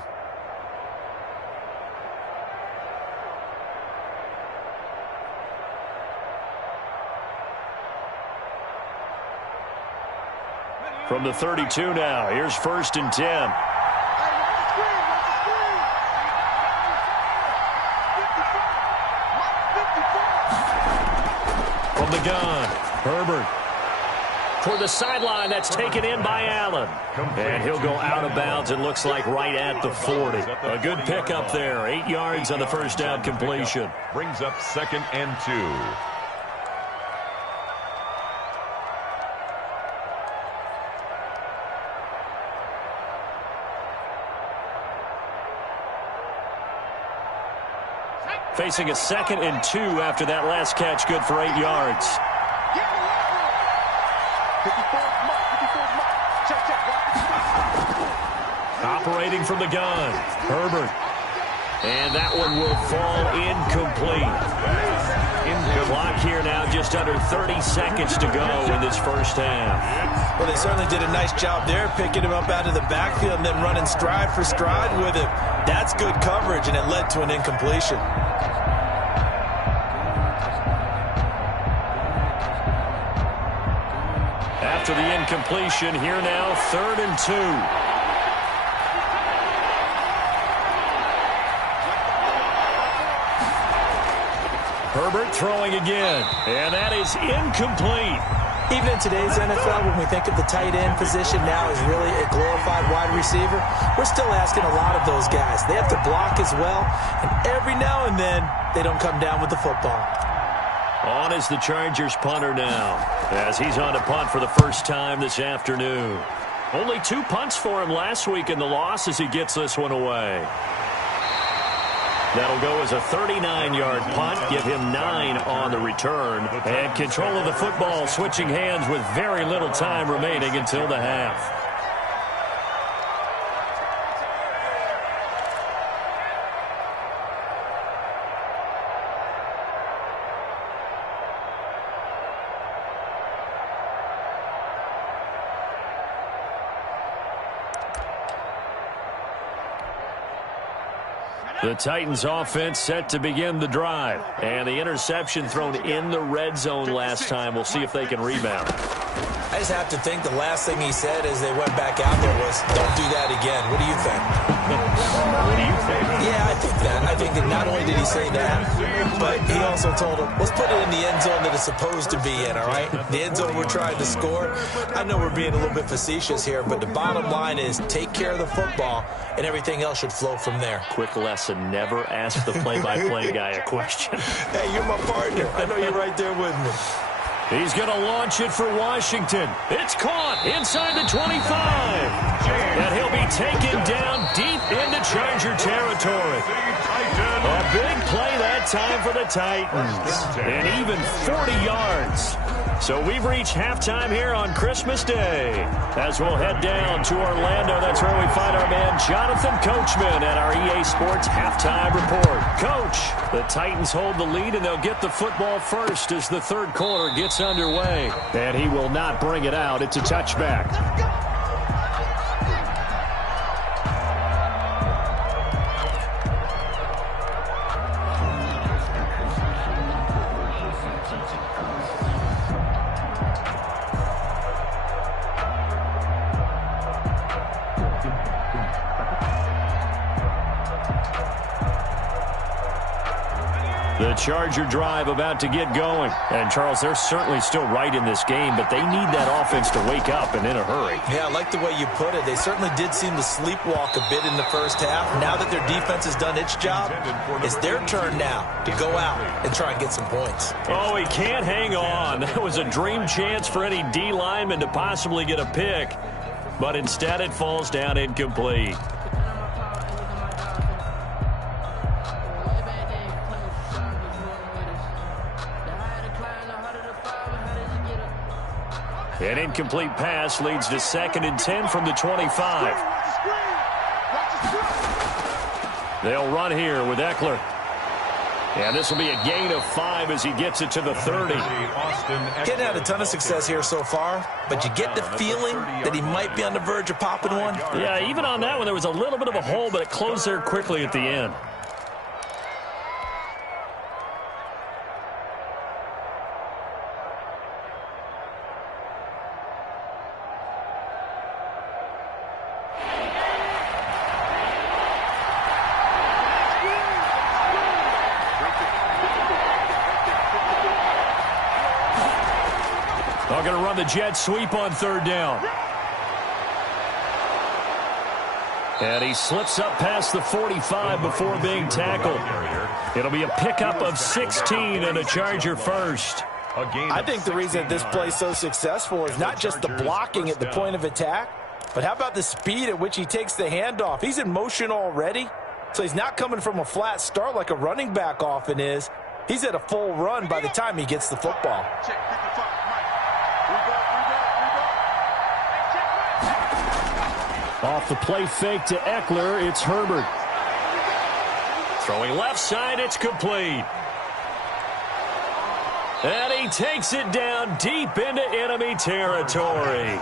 From the 32 now, here's 1st and 10. From the gun, Herbert. Toward the sideline, that's taken in by Allen. And he'll go out of bounds, it looks like right at the 40. A good pickup there, 8 yards on the first down completion. Brings up 2nd and 2. Facing a 2nd and 2 after that last catch, good for 8 yards. Operating from the gun, Herbert. And that one will fall incomplete. Clock here now, just under 30 seconds to go in this first half. Well, they certainly did a nice job there, picking him up out of the backfield and then running stride for stride with him. That's good coverage, and it led to an incompletion. After the incompletion, here now, 3rd and 2. Herbert throwing again, and that is incomplete. Even in today's NFL, when we think of the tight end position now as really a glorified wide receiver, we're still asking a lot of those guys. They have to block as well, and every now and then, they don't come down with the football. On is the Chargers punter now, as he's on to punt for the first time this afternoon. Only 2 punts for him last week in the loss as he gets this one away. That'll go as a 39-yard punt, give him 9 on the return. And control of the football switching hands with very little time remaining until the half. The Titans offense set to begin the drive. And the interception thrown in the red zone last time. We'll see if they can rebound. I just have to think the last thing he said as they went back out there was, don't do that again. What do you think? What do you think? Yeah, I think that. I think that not only did he say that, but he also told him, let's put it in the end zone that it's supposed to be in, all right? The end zone we're trying to score. I know we're being a little bit facetious here, but the bottom line is take care of the football, and everything else should flow from there. Quick lesson, never ask the play-by-play guy a question. Hey, you're my partner. I know you're right there with me. He's going to launch it for Washington. It's caught inside the 25. And he'll be taken down deep into Charger territory. A big play that time for the Titans. And even 40 yards. So we've reached halftime here on Christmas Day. As we'll head down to Orlando, that's where we find our man Jonathan Coachman at our EA Sports Halftime Report. Coach, the Titans hold the lead, and they'll get the football first as the third quarter gets underway. And he will not bring it out. It's a touchback. The Charger drive about to get going. And, Charles, they're certainly still right in this game, but they need that offense to wake up and in a hurry. Yeah, I like the way you put it. They certainly did seem to sleepwalk a bit in the first half. Now that their defense has done its job, it's their turn now to go out and try and get some points. Oh, he can't hang on. That was a dream chance for any D lineman to possibly get a pick, but instead it falls down incomplete. An incomplete pass leads to 2nd and 10 from the 25. They'll run here with Eckler. And this will be a gain of 5 as he gets it to the 30. Hadn't had a ton of success here so far, but you get the feeling that he might be on the verge of popping one. Yeah, even on that one, there was a little bit of a hole, but it closed there quickly at the end. They're going to run the jet sweep on 3rd down. And he slips up past the 45 before being tackled. It'll be a pickup of 16 and a Charger first. I think the reason this play's so successful is not just the blocking at the point of attack, but how about the speed at which he takes the handoff? He's in motion already, so he's not coming from a flat start like a running back often is. He's at a full run by the time he gets the football. Off the play fake to Eckler, it's Herbert. Throwing left side, it's complete. And he takes it down deep into enemy territory.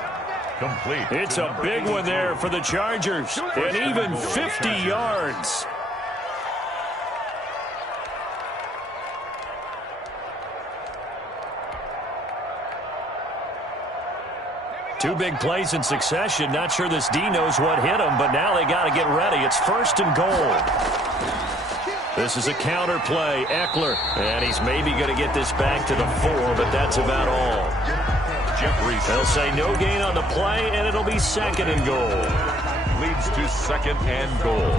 Complete. It's a big one there for the Chargers, and even 50 yards. Two big plays in succession. Not sure this D knows what hit him, but now they got to get ready. It's 1st and goal. This is a counter play. Eckler, and he's maybe going to get this back to the 4, but that's about all. They'll say no gain on the play, and it'll be 2nd and goal. Leads to 2nd and goal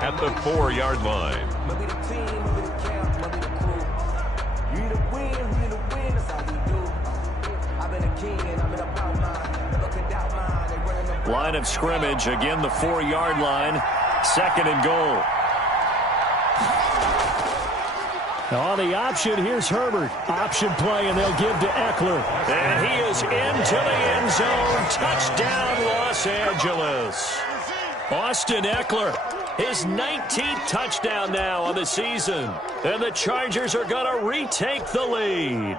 at the 4-yard line. Line of scrimmage, again the 4-yard line, 2nd and goal. On the option, here's Herbert. Option play, and they'll give to Eckler. And he is into the end zone. Touchdown, Los Angeles. Austin Eckler, his 19th touchdown now on the season. And the Chargers are going to retake the lead.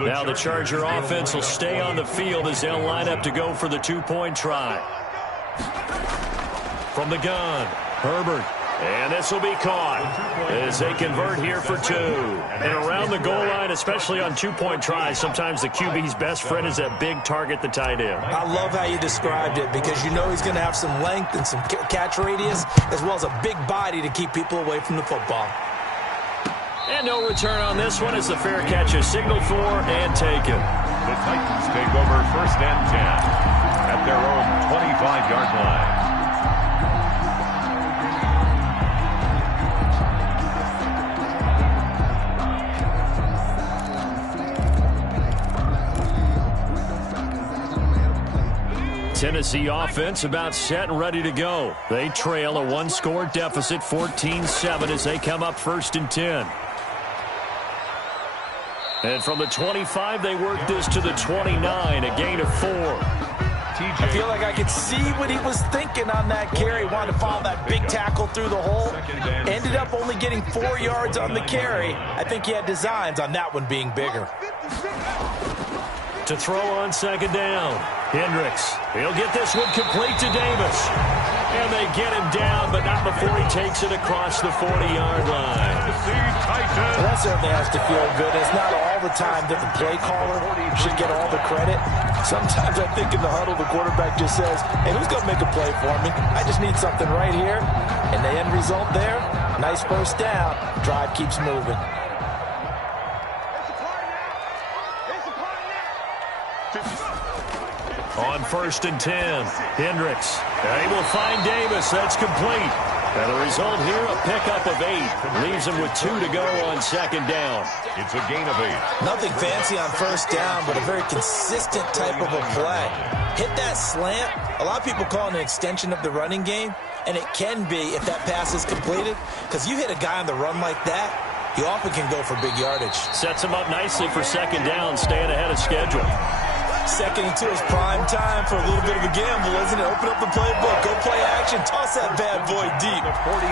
Now the Charger offense will stay on the field as they'll line up to go for the 2-point try. From the gun, Herbert. And this will be caught as they convert here for 2. And around the goal line, especially on 2-point tries, sometimes the QB's best friend is that big target, the tight end. I love how you described it because you know he's going to have some length and some catch radius as well as a big body to keep people away from the football. And no return on this one as the fair catch is signaled for and taken. The Titans take over 1st and 10 at their own 25-yard line. Tennessee offense about set and ready to go. They trail a 1-score deficit, 14-7 as they come up 1st and 10. And from the 25, they work this to the 29, a gain of 4. I feel like I could see what he was thinking on that carry. Wanted to follow that big tackle through the hole. Ended up only getting 4 yards on the carry. I think he had designs on that one being bigger. To throw on 2nd down, Hendricks. He'll get this one complete to Davis. And they get him down, but not before he takes it across the 40-yard line. Well, that certainly has to feel good. It's not all the time that the play caller should get all the credit. Sometimes I think in the huddle, the quarterback just says, hey, who's going to make a play for me? I just need something right here. And the end result there, nice first down. Drive keeps moving. On 1st and 10, Hendricks. And he will find Davis. That's complete. And the result here, a pickup of 8. Leaves him with 2 to go on 2nd down. It's a gain of 8. Nothing fancy on 1st down, but a very consistent type of a play. Hit that slant. A lot of people call it an extension of the running game, and it can be if that pass is completed, because you hit a guy on the run like that, he often can go for big yardage. Sets him up nicely for 2nd down, staying ahead of schedule. 2nd and 2 is prime time for a little bit of a gamble, isn't it? Open up the playbook, go play action, toss that bad boy deep.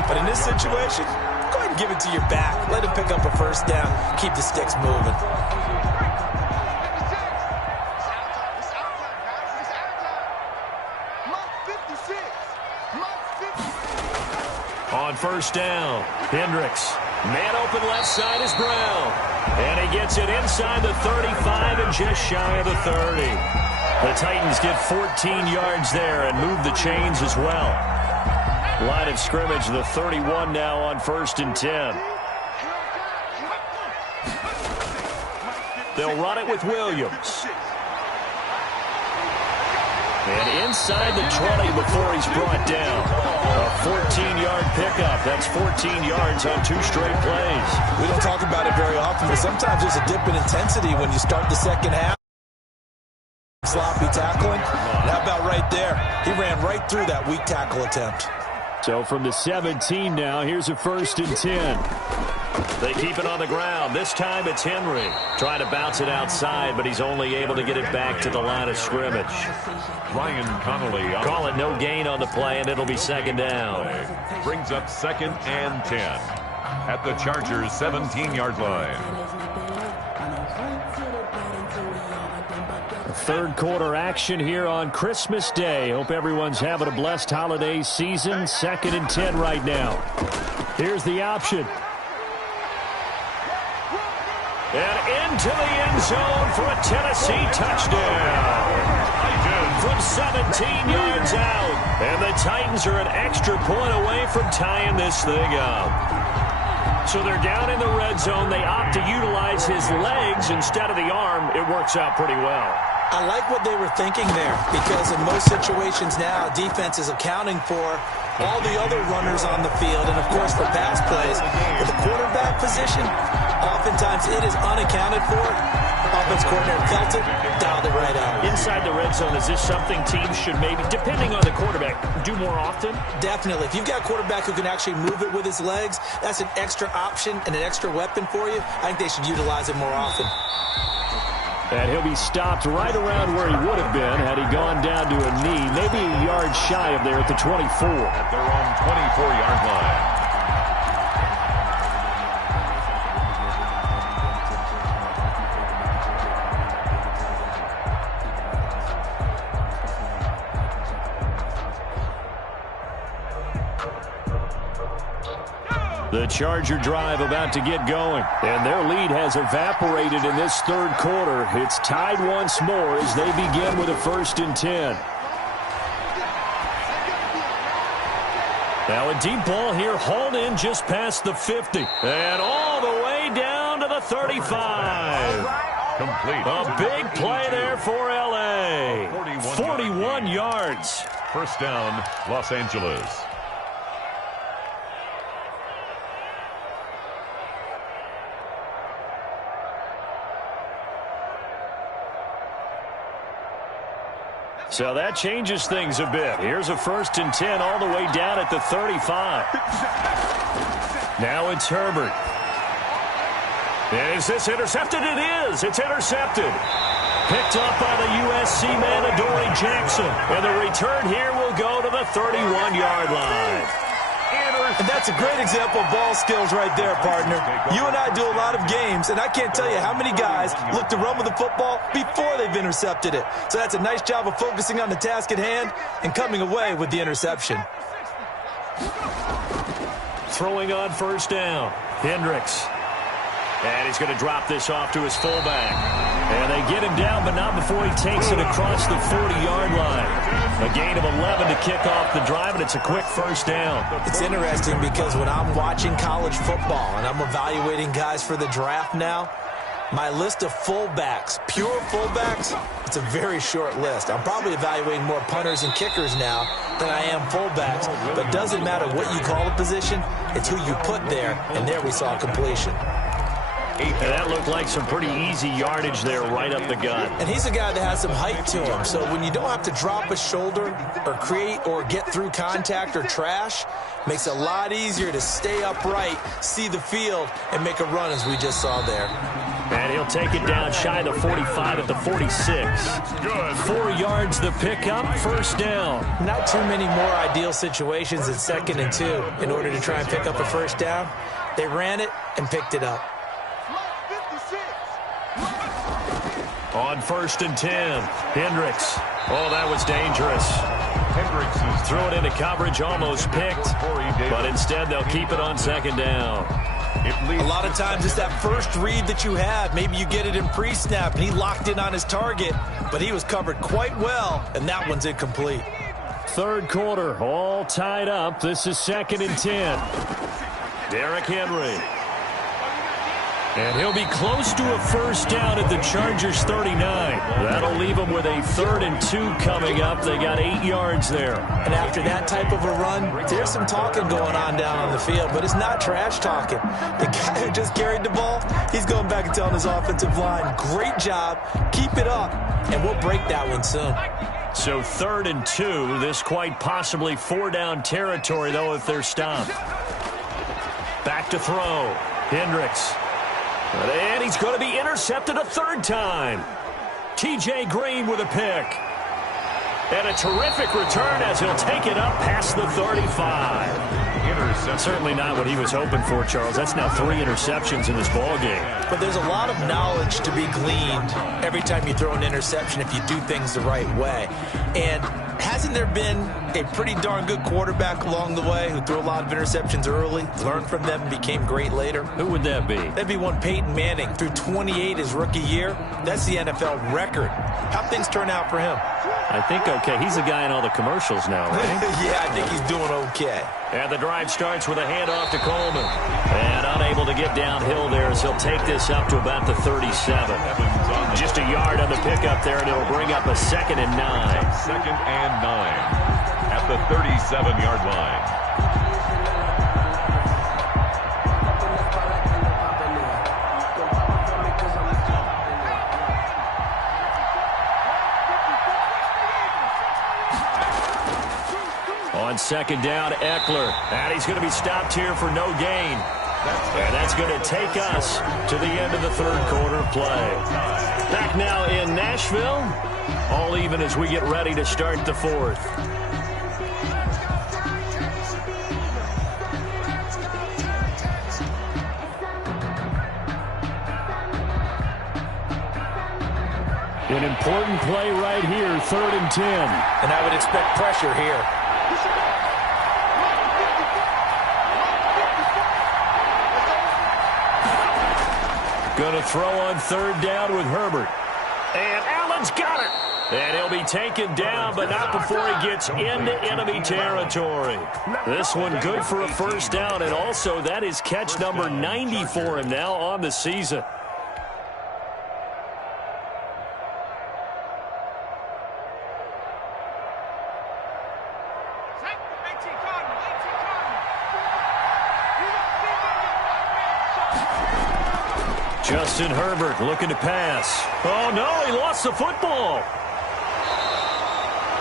But in this situation, go ahead and give it to your back. Let him pick up a 1st down, keep the sticks moving. On 1st down, Hendricks. Man open left side is Brown. And he gets it inside the 35 and just shy of the 30. The Titans get 14 yards there and move the chains as well. Line of scrimmage, the 31 now on 1st and 10. They'll run it with Williams. And inside the 20 before he's brought down. A 14-yard pickup. That's 14 yards on 2 straight plays. We don't talk about it very often, but sometimes there's a dip in intensity when you start the second half. Sloppy tackling. And how about right there? He ran right through that weak tackle attempt. So from the 17 now, here's a 1st and 10. They keep it on the ground. This time it's Henry. Trying to bounce it outside, but he's only able to get it back to the line of scrimmage. Ryan Connolly. Call it no gain on the play, and it'll be 2nd down. Brings up 2nd and 10 at the Chargers' 17-yard line. 3rd quarter action here on Christmas Day. Hope everyone's having a blessed holiday season. 2nd and 10 right now. Here's the option. And into the end zone for a Tennessee touchdown. From 17 yards out. And the Titans are an extra point away from tying this thing up. So they're down in the red zone. They opt to utilize his legs instead of the arm. It works out pretty well. I like what they were thinking there, because in most situations now, defense is accounting for all the other runners on the field, and of course for pass plays. With the quarterback position, oftentimes it is unaccounted for. Offense coordinator felt it, dialed it right out. Inside the red zone, is this something teams should maybe, depending on the quarterback, do more often? Definitely. If you've got a quarterback who can actually move it with his legs, that's an extra option and an extra weapon for you. I think they should utilize it more often. And he'll be stopped right around where he would have been had he gone down to a knee, maybe a yard shy of there at the 24. At their own 24-yard line. The Charger drive about to get going, and their lead has evaporated in this 3rd quarter. It's tied once more as they begin with a 1st and 10. Now a deep ball here, hauled in just past the 50, and all the way down to the 35. Complete. A big play there for L.A. 41 yards. 1st down, Los Angeles. So that changes things a bit. Here's a 1st and 10 all the way down at the 35. Now it's Herbert. Is this intercepted? It is. It's intercepted. Picked up by the USC man, Adoree Jackson. And the return here will go to the 31-yard line. And that's a great example of ball skills right there, partner. You and I do a lot of games, and I can't tell you how many guys look to run with the football before they've intercepted it. So that's a nice job of focusing on the task at hand and coming away with the interception. Throwing on first down, Hendricks. And he's going to drop this off to his fullback. And they get him down, but not before he takes it across the 40-yard line. A gain of 11 to kick off the drive, and it's a quick first down. It's interesting because when I'm watching college football and I'm evaluating guys for the draft now, my list of fullbacks, pure fullbacks, it's a very short list. I'm probably evaluating more punters and kickers now than I am fullbacks. But it doesn't matter what you call a position, it's who you put there, and there we saw completion. And that looked like some pretty easy yardage there right up the gut. And he's a guy that has some height to him. So when you don't have to drop a shoulder or create or get through contact or trash, makes it a lot easier to stay upright, see the field, and make a run as we just saw there. And he'll take it down shy of the 45 at the 46. 4 yards the pickup, first down. Not too many more ideal situations at 2nd and 2 in order to try and pick up a first down. They ran it and picked it up. On 1st and 10, Hendricks. Oh, that was dangerous. Hendricks threw it into coverage, almost picked, but instead they'll keep it on 2nd down. A lot of times it's that first read that you have. Maybe you get it in pre-snap, and he locked in on his target, but he was covered quite well, and that one's incomplete. 3rd quarter, all tied up. This is 2nd and 10. Derrick Henry. And he'll be close to a first down at the Chargers 39. That'll leave them with a 3rd and 2 coming up. They got 8 yards there. And after that type of a run, there's some talking going on down on the field, but it's not trash talking. The guy who just carried the ball, he's going back and telling his offensive line, great job, keep it up, and we'll break that one soon. So 3rd and 2, this quite possibly 4-down territory, though, if they're stopped. Back to throw, Hendricks. And he's going to be intercepted a 3rd time. T.J. Green with a pick. And a terrific return as he'll take it up past the 35. Certainly not what he was hoping for, Charles. That's now 3 interceptions in this ballgame. But there's a lot of knowledge to be gleaned every time you throw an interception if you do things the right way. And hasn't there been a pretty darn good quarterback along the way who threw a lot of interceptions early, learned from them, and became great later? Who would that be? That'd be one Peyton Manning. Threw 28 his rookie year. That's the NFL record. How'd things turn out for him? I think okay. He's the guy in all the commercials now, right? Yeah, I think he's doing okay. And the drive starts with a handoff to Coleman. And unable to get downhill there as he'll take this up to about the 37. Just a yard on the pickup there, and it'll bring up a 2nd and 9. 2nd and 9 at the 37-yard line. On 2nd down, Eckler. And he's going to be stopped here for no gain. And that's going to take us to the end of the 3rd quarter play. Back now in Nashville. All even as we get ready to start the 4th. An important play right here, 3rd and 10. And I would expect pressure here. Going to throw on 3rd down with Herbert. And Allen's got it. And he'll be taken down, but not before he gets into enemy territory. This one good for a first down, and also that is catch number 90 for him now on the season. Justin Herbert looking to pass. Oh, no, he lost the football.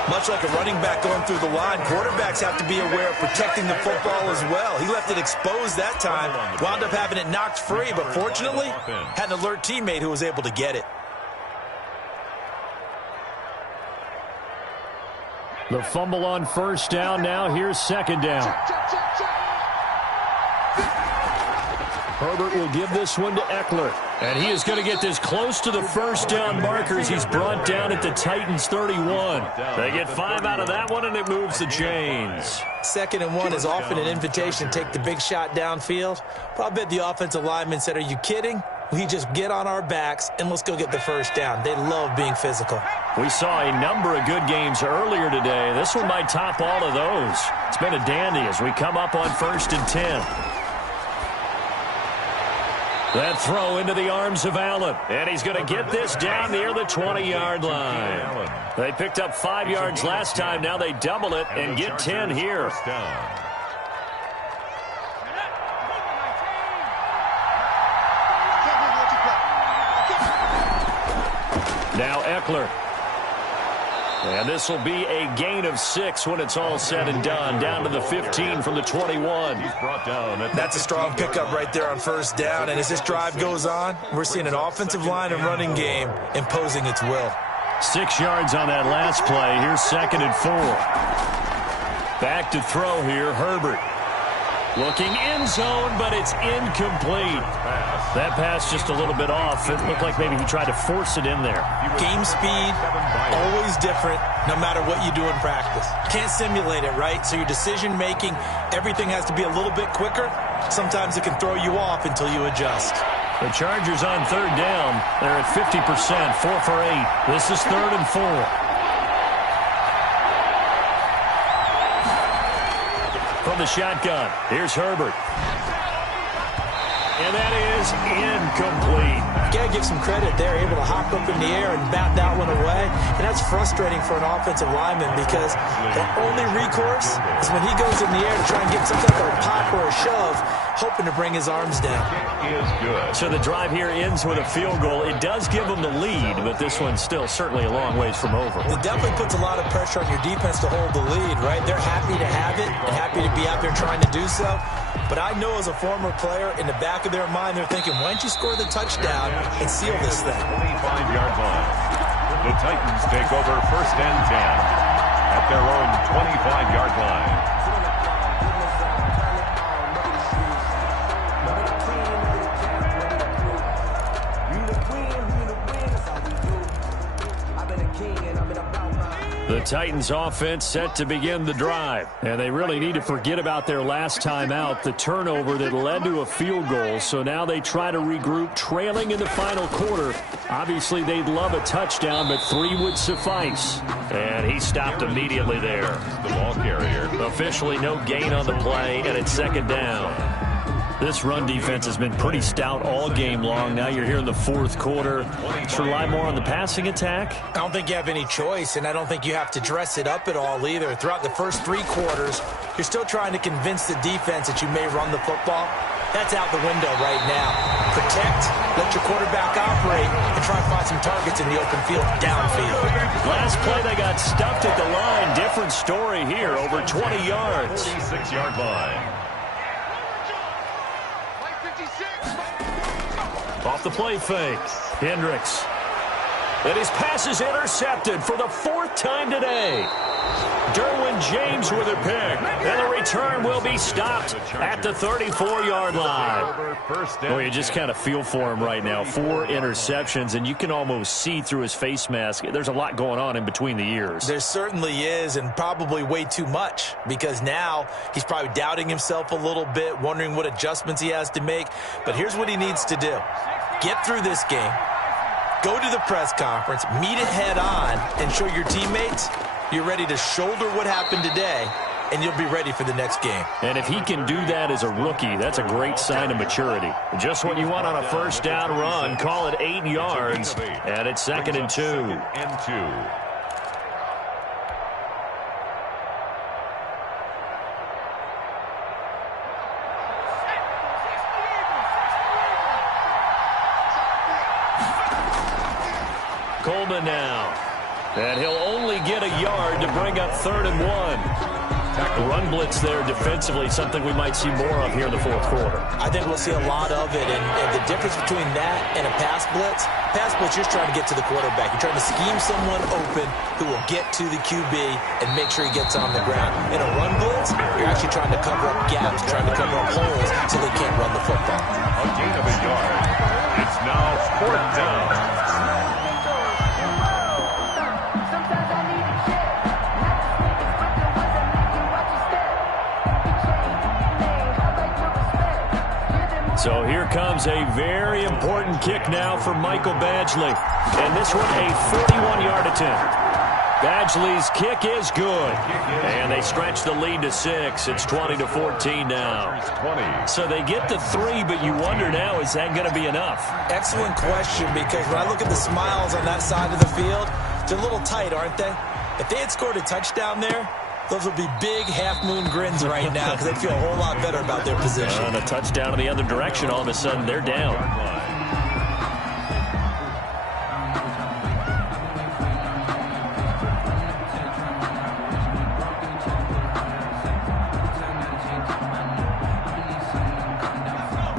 Much like a running back going through the line, quarterbacks have to be aware of protecting the football as well. He left it exposed that time, wound up having it knocked free, but fortunately had an alert teammate who was able to get it. The fumble on first down now. Here's 2nd down. Herbert will give this one to Eckler. And he is going to get this close to the first down markers. He's brought down at the Titans 31. They get 5 out of that one, and it moves the chains. 2nd and 1 is often an invitation to take the big shot downfield. But I bet the offensive lineman said, are you kidding? We just get on our backs, and let's go get the first down. They love being physical. We saw a number of good games earlier today. This one might top all of those. It's been a dandy as we come up on 1st and 10. That throw into the arms of Allen. And he's going to get this down near the 20-yard line. They picked up 5 yards last time. Now they double it and get 10 here. Now Eckler. And this will be a gain of 6 when it's all said and done. Down to the 15 from the 21. That's a strong pickup right there on 1st down. And as this drive goes on, we're seeing an offensive line and running game imposing its will. 6 yards on that last play. Here's 2nd and 4. Back to throw here, Herbert. Looking end zone, but it's incomplete. That pass just a little bit off. It looked like maybe he tried to force it in there. Game speed, always different, no matter what you do in practice. Can't simulate it, right? So your decision-making, everything has to be a little bit quicker. Sometimes it can throw you off until you adjust. The Chargers on 3rd down. They're at 50%, 4 for 8. This is 3rd and 4. From the shotgun, here's Herbert. And that is incomplete. You got to give some credit there, able to hop up in the air and bat that one away. And that's frustrating for an offensive lineman because the only recourse is when he goes in the air to try and get some type of a pop or a shove, hoping to bring his arms down. So the drive here ends with a field goal. It does give them the lead, but this one's still certainly a long ways from over. It definitely puts a lot of pressure on your defense to hold the lead, right? They're happy to have it and happy to be out there trying to do so. But I know as a former player, in the back of their mind, they're thinking, why don't you score the touchdown and seal this thing? 25-yard line. The Titans take over 1st and 10 at their own 25-yard line. The Titans offense set to begin the drive. And they really need to forget about their last time out, the turnover that led to a field goal. So now they try to regroup, trailing in the final quarter. Obviously, they'd love a touchdown, but 3 would suffice. And he stopped immediately there. The ball carrier. Officially no gain on the play, and it's 2nd down. This run defense has been pretty stout all game long. Now you're here in the 4th quarter. Should rely more on the passing attack? I don't think you have any choice, and I don't think you have to dress it up at all either. Throughout the first 3 quarters, you're still trying to convince the defense that you may run the football. That's out the window right now. Protect, let your quarterback operate, and try and find some targets in the open field downfield. Last play, they got stuffed at the line. Different story here, over 20 yards. 46-yard line. Off the play fake, Hendricks. And his pass is intercepted for the 4th time today. Derwin James with a pick. And the return will be stopped at the 34-yard line. Well, you just kind of feel for him right now. 4 interceptions, and you can almost see through his face mask. There's a lot going on in between the ears. There certainly is, and probably way too much, because now he's probably doubting himself a little bit, wondering what adjustments he has to make. But here's what he needs to do. Get through this game, go to the press conference, meet it head on, and show your teammates you're ready to shoulder what happened today, and you'll be ready for the next game. And if he can do that as a rookie, that's a great sign of maturity. Just what you want on a 1st down run. Call it 8 yards, and it's 2nd and 2. Coleman now. And he'll only get a yard to bring up 3rd and 1. Run blitz there defensively, something we might see more of here in the 4th quarter. I think we'll see a lot of it, and the difference between that and a pass blitz, you're just trying to get to the quarterback. You're trying to scheme someone open who will get to the QB and make sure he gets on the ground. In a run blitz, you're actually trying to cover up gaps, trying to cover up holes so they can't run the football. A gain of a yard. It's now 4th down. So here comes a very important kick now for Michael Badgley. And this one a 41-yard attempt. Badgley's kick is good. And they stretch the lead to 6. It's 20-14 now. So they get to 3, but you wonder now, is that going to be enough? Excellent question, because when I look at the smiles on that side of the field, they're a little tight, aren't they? If they had scored a touchdown there, those would be big half-moon grins right now because they'd feel a whole lot better about their position. And a touchdown in the other direction, all of a sudden they're down.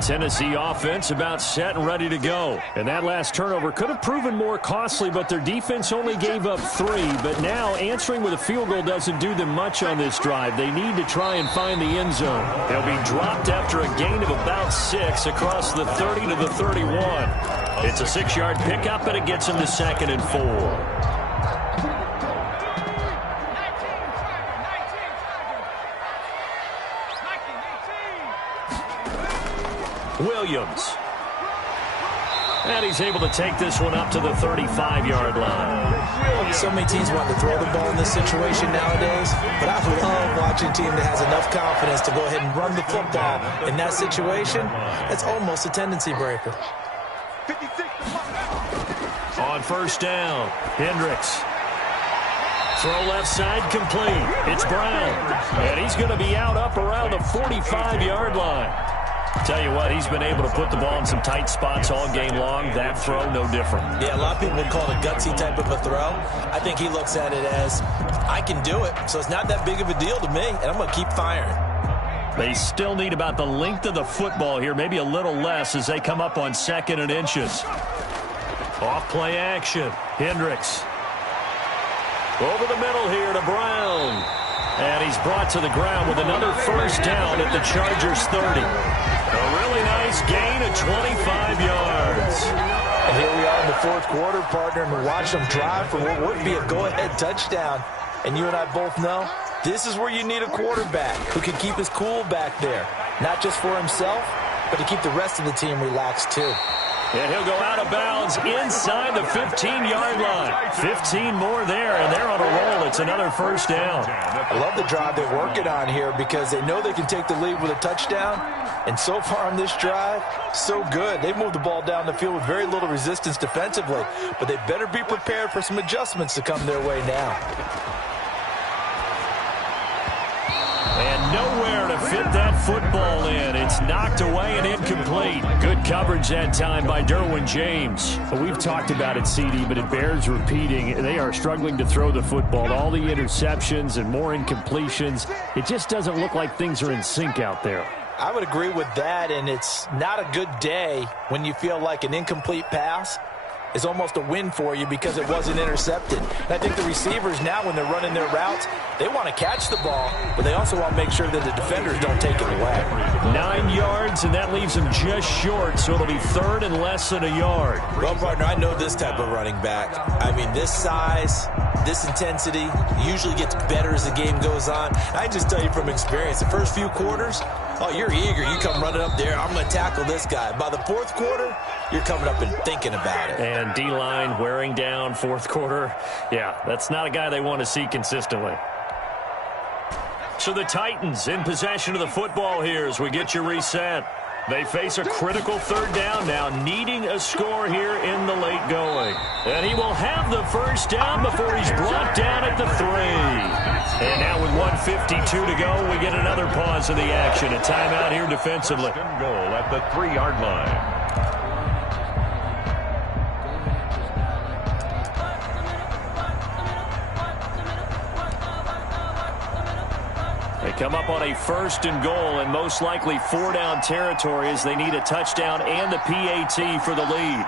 Tennessee offense about set and ready to go. And that last turnover could have proven more costly, but their defense only gave up 3. But now answering with a field goal doesn't do them much on this drive. They need to try and find the end zone. They'll be dropped after a gain of about 6 across the 30 to the 31. It's a 6-yard pickup, and it gets them to 2nd and 4. Williams. And he's able to take this one up to the 35-yard line. So many teams want to throw the ball in this situation nowadays, but I love watching a team that has enough confidence to go ahead and run the football in that situation. That's almost a tendency breaker. On 1st down, Hendricks. Throw left side complete. It's Brown. And he's going to be out up around the 45-yard line. Tell you what, he's been able to put the ball in some tight spots all game long. That throw, no different. Yeah, a lot of people would call it a gutsy type of a throw. I think he looks at it as, I can do it, so it's not that big of a deal to me, and I'm going to keep firing. They still need about the length of the football here, maybe a little less as they come up on 2nd and inches. Off play action. Hendricks. Over the middle here to Brown. And he's brought to the ground with another 1st down at the Chargers 30. A really nice gain of 25 yards. And here we are in the 4th quarter, partner, and watch them drive for what would be a go-ahead touchdown. And you and I both know this is where you need a quarterback who can keep his cool back there. Not just for himself, but to keep the rest of the team relaxed too. And he'll go out of bounds inside the 15-yard line. 15 more there, and they're on a roll. It's another 1st down. I love the drive they're working on here because they know they can take the lead with a touchdown. And so far on this drive, so good. They've moved the ball down the field with very little resistance defensively. But they better be prepared for some adjustments to come their way now. And nowhere to fit that football in. It's knocked away and incomplete. Good coverage that time by Derwin James. Well, we've talked about it, CD, but it bears repeating. They are struggling to throw the football. All the interceptions and more incompletions. It just doesn't look like things are in sync out there. I would agree with that, and it's not a good day when you feel like an incomplete pass is almost a win for you because it wasn't intercepted. And I think the receivers now, when they're running their routes, they want to catch the ball, but they also want to make sure that the defenders don't take it away. 9 yards, and that leaves them just short, so it'll be 3rd and less than a yard. Well, partner, I know this type of running back. I mean, this size, this intensity usually gets better as the game goes on. I just tell you from experience, the first few quarters, oh, you're eager. You come running up there, I'm going to tackle this guy. By the 4th quarter, you're coming up and thinking about it. And D-line wearing down 4th quarter. Yeah, that's not a guy they want to see consistently. So the Titans in possession of the football here as we get you reset. They face a critical 3rd down now, needing a score here in the late going. And he will have the 1st down before he's brought down at the 3. And now with 1:52 to go, we get another pause of the action. A timeout here defensively. Goal at the 3-yard line. They come up on a 1st and goal and most likely 4-down territory as they need a touchdown and the PAT for the lead.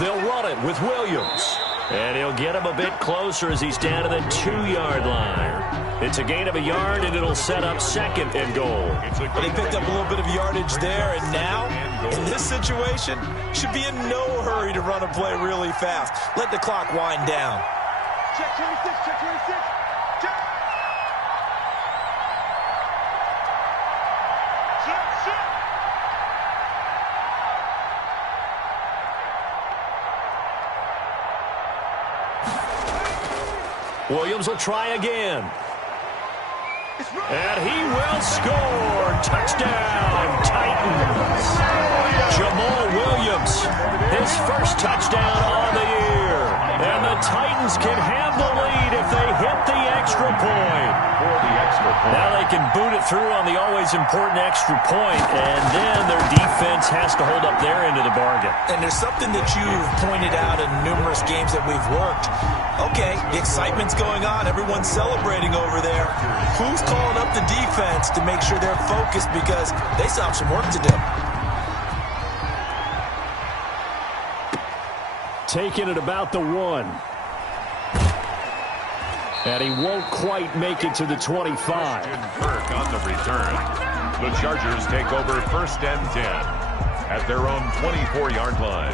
They'll run it with Williams. And he'll get him a bit closer as he's down to the 2-yard line. It's a gain of a yard, and it'll set up second and goal. They picked up a little bit of yardage there, and now, in this situation, should be in no hurry to run a play really fast. Let the clock wind down. Check 26, check 26. Check. Check. Williams will try again. And he will score. Touchdown, Titans. Jamal Williams, his first touchdown on the year. And the Titans can have the lead if they hit the extra point. Now they can boot it through on the always important extra point, and then their defense has to hold up their end of the bargain. And there's something that you've pointed out in numerous games that we've worked. Okay, the excitement's going on. Everyone's celebrating over there. Who's calling up the defense to make sure they're focused, because they still have some work to do? Taking it about the 1. And he won't quite make it to the 25. Kirk on the return. The Chargers take over 1st and 10 at their own 24-yard line.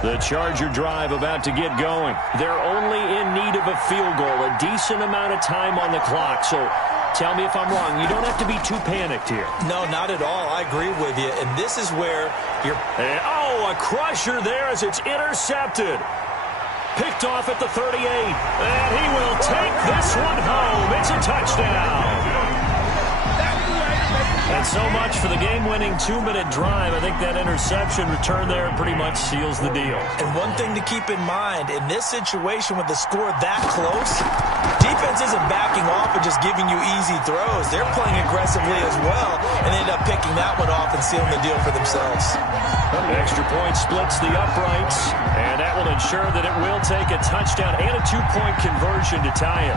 The Charger drive about to get going. They're only in need of a field goal, a decent amount of time on the clock. So tell me if I'm wrong. You don't have to be too panicked here. No, not at all. I agree with you. And this is where you're... Oh, a crusher there as it's intercepted. Picked off at the 38. And he will take this one home. It's a touchdown. And so much for the game-winning 2-minute drive. I think that interception return there pretty much seals the deal. And one thing to keep in mind, in this situation with the score that close, defense isn't backing off and just giving you easy throws. They're playing aggressively as well, and they end up picking that one off and sealing the deal for themselves. The extra point splits the uprights, and that will ensure that it will take a touchdown and a 2-point conversion to tie it.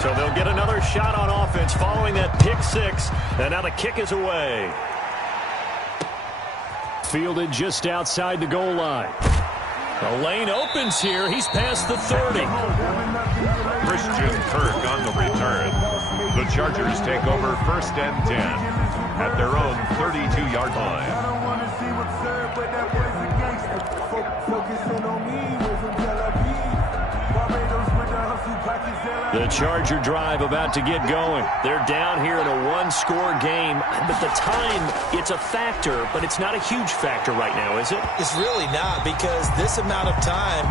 So they'll get another shot on offense following that pick 6. And now the kick is away. Fielded just outside the goal line. The lane opens here. He's past the 30. Christian Kirk on the return. The Chargers take over 1st and 10 at their own 32-yard line. The Charger drive about to get going. They're down here in a 1-score game, but the time, it's a factor, but it's not a huge factor right now, is it? It's really not, because this amount of time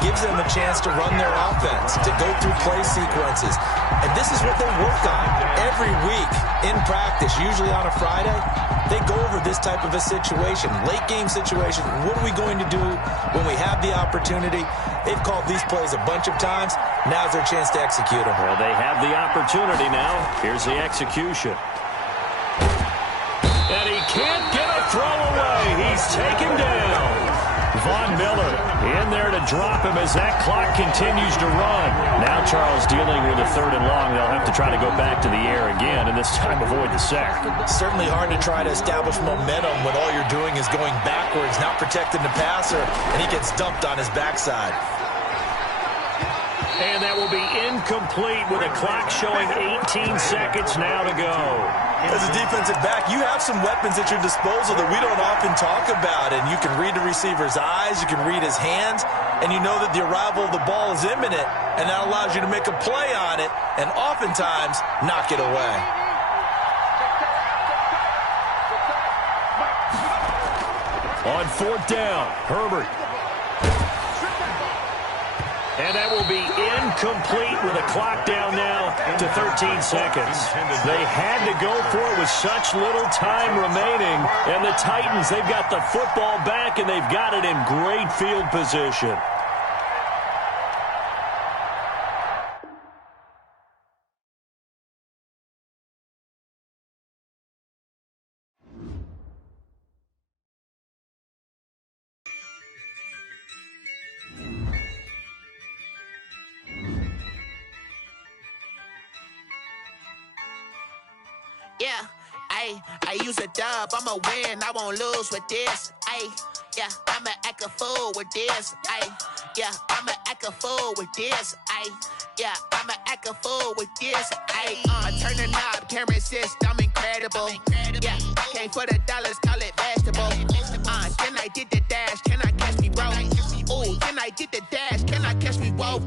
gives them a chance to run their offense, to go through play sequences. And this is what they work on every week in practice, usually on a Friday. They go over this type of a situation, late game situation. What are we going to do when we have the opportunity? They've called these plays a bunch of times. Now's their chance to execute them. Well, they have the opportunity now. Here's the execution. And he can't get a throw away. He's taken down. Von Miller in there to drop him as that clock continues to run. Now Charles dealing with a 3rd and long. They'll have to try to go back to the air again, and this time avoid the sack. Certainly hard to try to establish momentum when all you're doing is going backwards, not protecting the passer, and he gets dumped on his backside. And that will be incomplete with a clock showing 18 seconds now to go. As a defensive back, you have some weapons at your disposal that we don't often talk about. And you can read the receiver's eyes, you can read his hands, and you know that the arrival of the ball is imminent. And that allows you to make a play on it and oftentimes knock it away. On 4th down, Herbert. And that will be incomplete with a clock down now to 13 seconds. They had to go for it with such little time remaining. And the Titans, they've got the football back, and they've got it in great field position. yeah. Ayy, I use a dub, I'ma win, I won't lose with this. Ayy, yeah, I'ma act a fool with this. Ayy, yeah, I'ma act a fool with this. Ayy, yeah, I'ma act a fool with this. Ayy, turn the knob, camera assist, I'm incredible. Yeah, came for the dollars, call it vegetable. Then I did the dash, can I catch me, bro? Ooh, then I did the dash, can I catch me, whoa?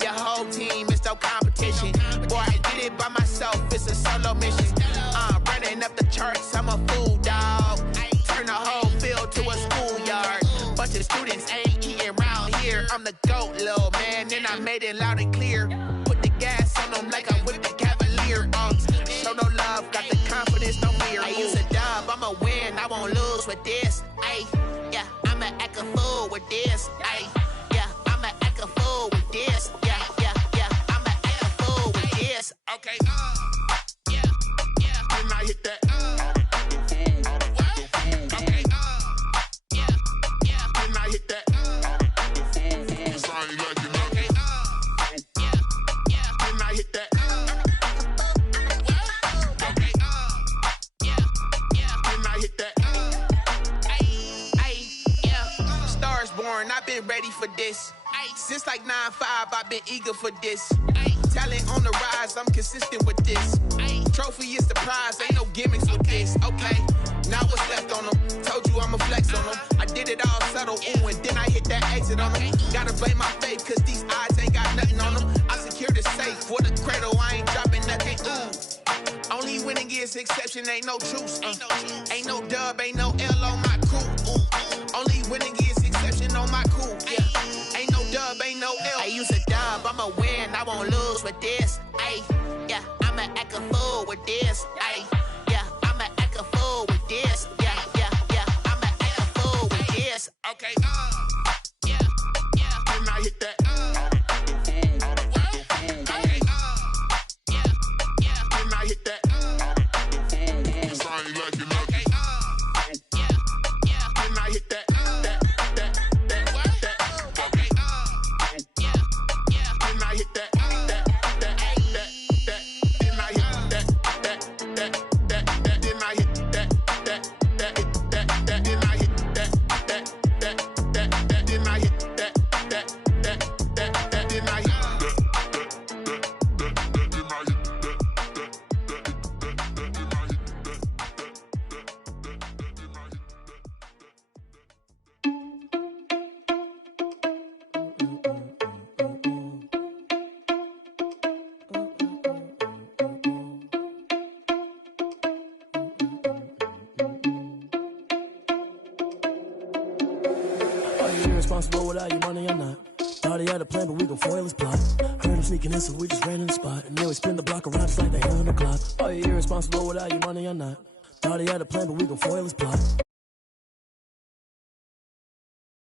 Your whole team is no competition. Boy, I did it by myself, it's a solo mission. Running up the charts, I'm a fool, dog. Turn the whole field to a schoolyard. Bunch of students ain't eating round here. I'm the GOAT, little man, and I made it loud and clear. Put the gas on them like I'm with the Cavalier. Show no love, got the confidence, no fear. I use a dub, I'ma win, I won't lose with this. Ay, yeah, I'ma act a fool with this. Ay, yeah, I'ma act a fool with this. Yeah, yeah, yeah, I'ma act a fool with this. Okay, yeah, yeah. Then I hit that. Okay, yeah, yeah. Then I hit that. Cause I ain't like it. Okay, yeah, yeah. Then I hit that. Okay, yeah, yeah. Then I hit that. Ay, yeah. Stars born, I've been ready for this. Since like 9-5, I've been eager for this. Talent on the rise, I'm consistent with this. Trophy is the prize, ain't no gimmicks with this. Okay, now what's left on them? Told you I'ma flex on them. I did it all subtle, ooh, and then I hit that exit on them. Gotta blame my faith, cause these odds ain't got nothing on them. I secure the safe for the cradle, I ain't dropping nothing, ooh. Only winning is exception, ain't no truce. Ain't no dub, ain't no L on my crew. Only winning is exception on my crew, yeah. Ain't no dub, ain't no L. I use a dub, I'ma win, I won't lose with this. Ay, yeah, I'ma act a fool with this. Ay, yeah, I'ma act a fool with this. Yeah, yeah, yeah, I'ma act a fool with this. Okay, yeah, yeah. Then I hit that. Okay, yeah, yeah. Then I hit that. Cause I ain't like it. Okay, yeah, yeah. Then I hit that. Irresponsible without your money or not. Thought he had a plan, but we gon' foil his plot. Heard him sneaking in, so we just ran in the spot. And then we spin the block around just like they on the clock. Are you irresponsible without your money or not? Thought he had a plan, but we gon' foil his plot.